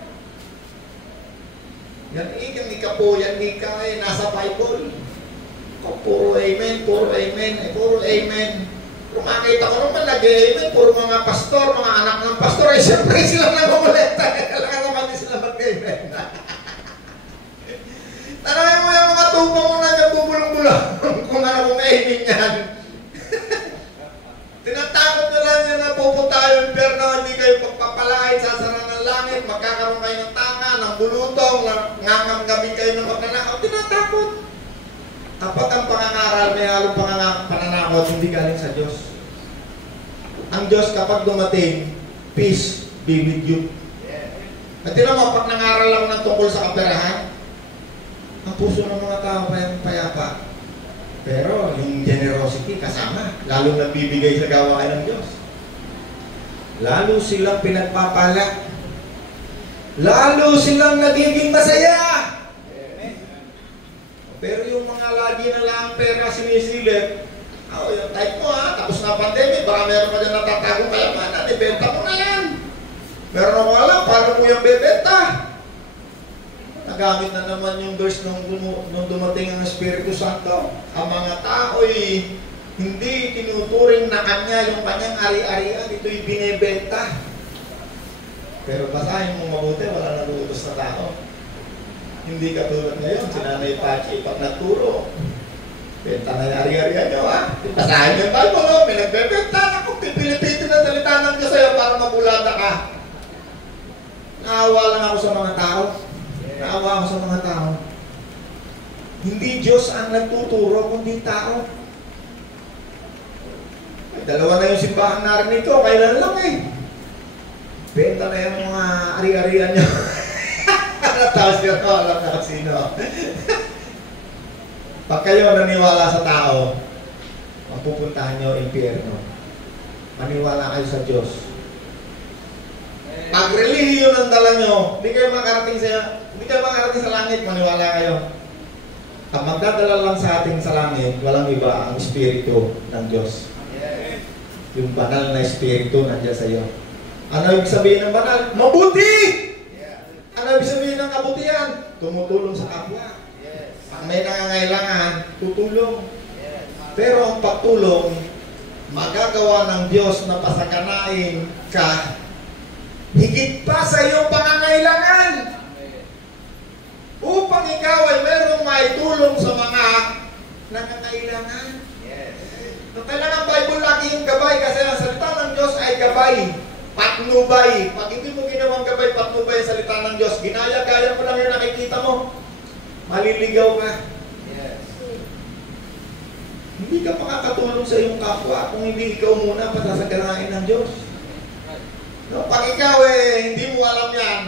Yan ika po, yan ika nasa Bible. Puro amen, puro amen, puro amen. Kung makita ko naman nag-amen, puro mga pastor, mga anak ng pastor, siyempre sila namamuleta. Kailangan naman din sila mag-amen. Tanawin mo yung mga tupang mo na nagbubulong-bulong kung ano kung amen yan. Tinatakot na lang yan na pupunta yung perno, hindi kayo pagpapalain, sasara ng langit, magkakaroon kayo ng tanga, ng bulutong, ngangamgamin kayo ng magnanakaw. Tinatakot. Kapag ang pangangaral, may halong pananakot, hindi galing sa Diyos. Ang Diyos kapag dumating, peace be with you. At tinan mo, pag nangaral ako ng tungkol sa kaperahan, ang puso ng mga tao payapa. Pero yung generosity kasama, lalong nagbibigay sa gawain ng Diyos. Lalo silang pinagpapala. Lalo silang nagiging masaya. Pero yung mga lagi na lang pera sinisilip, yung type mo tapos na pandemic, baka meron pa dyan natatagong kayamanan, ibenta mo na yan. Meron ako alam, paano mo yung bebenta? Nagamit na naman yung verse nung dumating ang Espiritu Santo. Ang mga tao'y hindi tinuturing na kanya yung kanyang ari-arian, ito'y binebenta. Pero basahin mo mabuti, wala nalutos na tao. Hindi katulad ngayon, si Nanay Pachi, pag nagturo, benta na yung ari-arian nyo Basahin yung Bible, may nagbebenta. Ako, pipilipitin na salita ng Diyos sa'yo para mabulada ka. Naawa lang ako sa mga tao. Naawa ako sa mga tao. Hindi Diyos ang nagtuturo, kundi tao. Dalawa na yung simbahan narin nito, kailan lang eh. Benta na yung mga ari-arian nyo. Tapos yun, alam na kung sino. Pag kayo naniwala sa tao, mapupuntahan nyo impyerno. Maniwala kayo sa Diyos. Pag relihiyon ang dala nyo, hindi kayo makarating sa langit, maniwala kayo. Ang magdadala lang sa ating sa langit, walang iba ang Espiritu ng Diyos. Yung banal na Espiritu nandiyan sa iyo. Ano ibig sabihin ng banal? Mabuti! Ano ibig sabihin ng kabutihan? Tumutulong sa kapwa. Pag may nangangailangan, tutulong. Pero ang pagtulong, magagawa ng Diyos na pasaganain ka higit pa sa iyong pangangailangan. Upang ikaw ay merong maitulong sa mga nangangailangan. Kailangan Bible lagi yung gabay kasi ang salita ng Diyos ay gabay, patnubay. Pag hindi mo ginawang gabay, patnubay ang salita ng Diyos, ginaya-gaya mo lang yung nakikita mo, maliligaw ka. Hindi ka makakatulong sa iyong kapwa kung hindi ikaw muna patasaganain ng Diyos. No, pag ikaw hindi mo alam yan,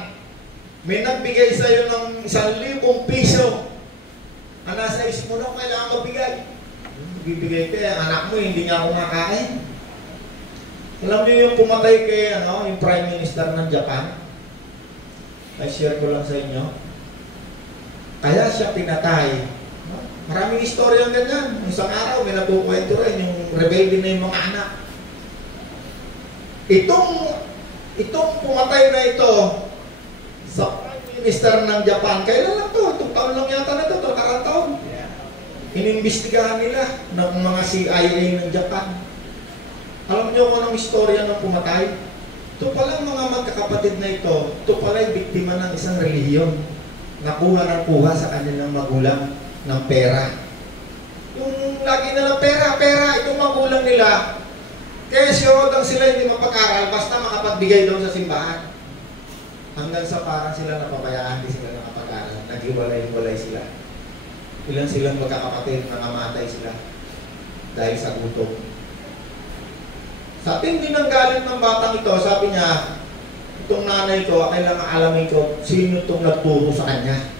may nagbigay sa iyo ng 1,000 piso, ang nasa isip mo na kailangan magbigay. Bibigay kay ang anak mo, hindi niya kumakain. Alam niyo yung pumatay kay yung Prime Minister ng Japan? Ay share ko lang sa inyo. Kaya siya pinatay. Maraming istorya ang ganyan. Isang araw, may natukwento rin yung rebelde na yung mga anak. Itong pumatay na ito sa Prime Minister ng Japan, kailan lang to? Itong taon lang yata na ito, karang taon. Inimbestigahan nila ng mga CIA ng Japan. Alam niyo kung anong istorya ng pumatay? Ito palang mga magkakapatid na ito pala ay biktima ng isang relihiyon. Nakuha ng kuha sa kanilang magulang ng pera. Yung lagi na ng pera, itong magulang nila, kaya siyodang sila hindi mapag-aral basta makapagbigay doon sa simbahan. Hanggang sa parang sila napabayaan, hindi sila nakapag-aral. Naghiwalay-hiwalay sila. Ilan silang magkakapatid, nangamatay sila dahil sa gutom. Sa tindi ng galit ng batang ito, sabi niya, itong nanay ko, kailangan alamin ko, sino itong nagturo sa kanya.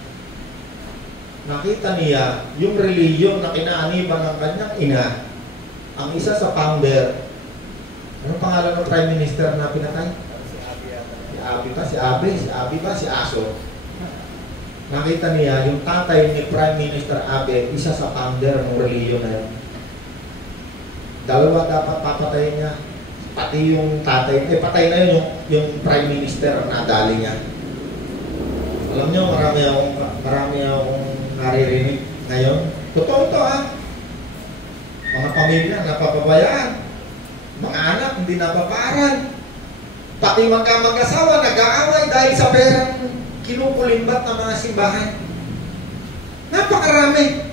Nakita niya, yung reliyon na kinaaniban ng kanyang ina, ang isa sa founder, anong pangalan ng Prime Minister na pinatay? Si Abi ba? Si Aso. Nakita niya, yung tatay ni Prime Minister Abe, isa sa founder ng reliyon na yun. Dalawa dapat papatayin niya. Pati yung tatay, patay na yun yung Prime Minister ang nadali niya. Alam niyo, marami akong naririnig ngayon. Totoo ito ha. Mga pamilya napapabayaan. Mga anak hindi napapaaral. Pati mag-asawa nag-aaway dahil sa perang kinukulimbat ng mga simbahan. Napakaraming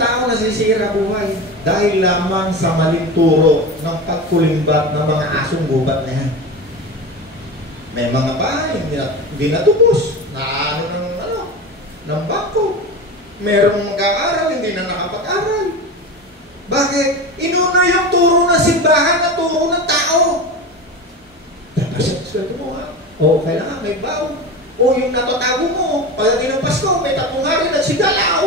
tao nasisira buhay dahil lamang sa maling turo ng pagkulimbat ng mga asong gubat na yan. May mga bahay hindi natubos, ng bangko. Merong mag-aaral, hindi na nakapag-aral. Bakit? Inuna yung turo ng simbahan na turo ng tao. Tapos sweldo mo ha? O kailangan may baw. O yung natatago mo, pagdating ng Pasko, may 3 hari nagsigalaw.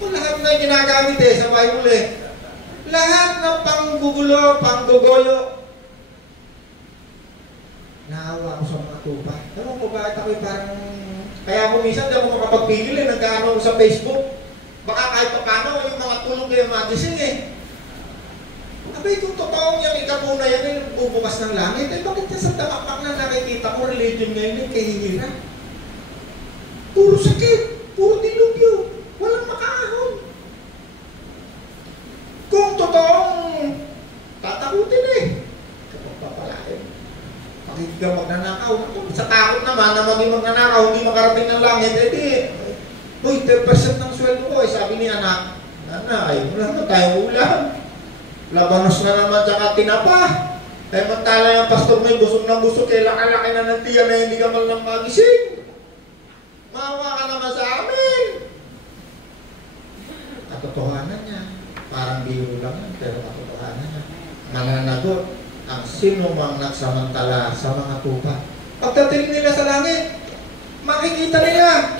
Kung lahat na yung ginagamit sa Bible lahat ng panggugulo, panggugoyo. Naawa ko sa mga tupa. Ewan ko bakit ako'y parang, kaya ako minsan di ako makapagpigil nagkaano ko sa Facebook. Baka kahit pa paano, yung mga tulog yung magising Abay, kung totoong yung ikapuna yan, bubukas ng langit, bakit sa damapak na nakikita ko, religion ngayon yung kahihira? Puro sakit, puro dilubyo, walang makaahon. Kung totoong tatakutin kapag papalain, pakikita ka magnanakaw. Sa takot naman na maging magnanakaw, hindi makarating ng langit, uy, 10% ng sweldo ko, sabi ni anak, nanay, wala na tayong ulam. Labanos na naman tsaka tinapa. Mantala yung pastor may busog na busog, kaya laki-laki na ng tiyan na hindi ka man lang magising. Maawa ka naman sa amin. Katotohanan niya. Parang biro lang yan, pero katotohanan yan. Mananagot ang sino mang nagsamantala sa mga tupa. Pagdating nila sa langit, makikita nila.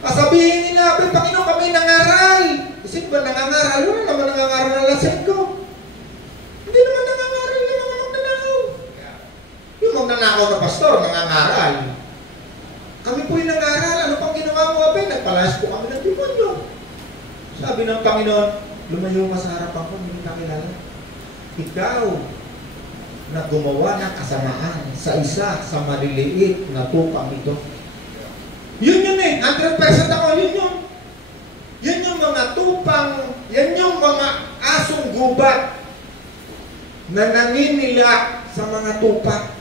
Kasabihin nila, Panginoon, kami nangaral. Isip ba nangangaral? Wala naman nangangaral na lasing ko. Hindi naman nangangaral yung mga magnanakaw. Yung magnanakaw na pastor, nangangaral. Kami po'y nangaral. Ano pang ginawa mo, Abe? Nagpalayas po kami ng demonyo. Sabi ng Panginoon, lumayo ka sa harapan ko, hindi ka kilala. Ikaw na gumawa ng kasamaan sa isa sa maliliit na tukang ito. Yun yun eh, 100% ako, yun yun. Yun yung mga tupang, yan yung mga asong gubat na naninila sa mga tupa.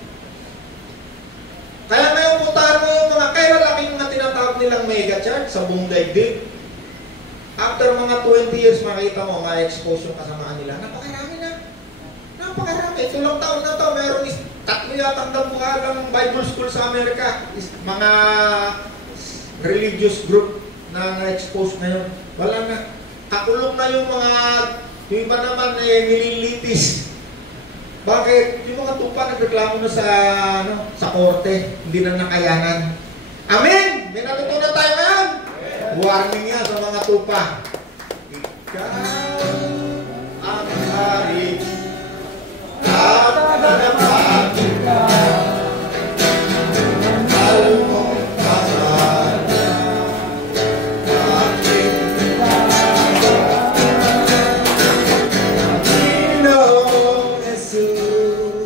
Kaya ngayon puntahan mo yung mga kaya laking mga tinatawag nilang mega church sa buong daigdig. After mga 20 years, makita mo, ma-expose yung kasamaan nila. Napakarami na. Napakarami. Ito lang taon na to, mayroong 3 yatang dambuhalang Bible school sa Amerika. Mga religious group na na-expose ngayon. Wala na. Kakulong na yung mga, yung iba naman nililitis. Bakit? Yung mga tupa nagreklamo na sa korte, hindi na nakayanan. Amen! May natutunan tayo ngayon. Warning yan sa mga tupa. Ikaw ang hari at nanapatin ka. Mahal mong pangalan, aking Panginoong Jesus,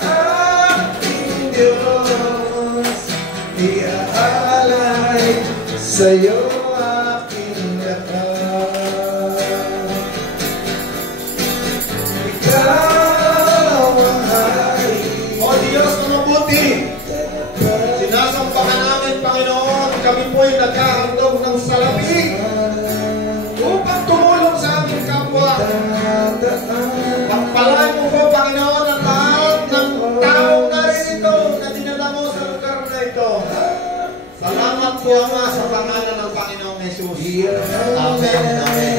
aking Diyos, iaalay sa'yo aking lakas. Ikaw ang hari. O Diyos na mabuti, sinasampahan namin, Panginoon, kami po'y nagkahandog ng salapi upang tumulong sa aming kapwa. Pagpalain mo po, Panginoon, ang lahat ng taong narito na dinala mo sa lugar na ito. Salamat po, Ama, sa pangalan ng Panginoong Jesus. Amen. Amen.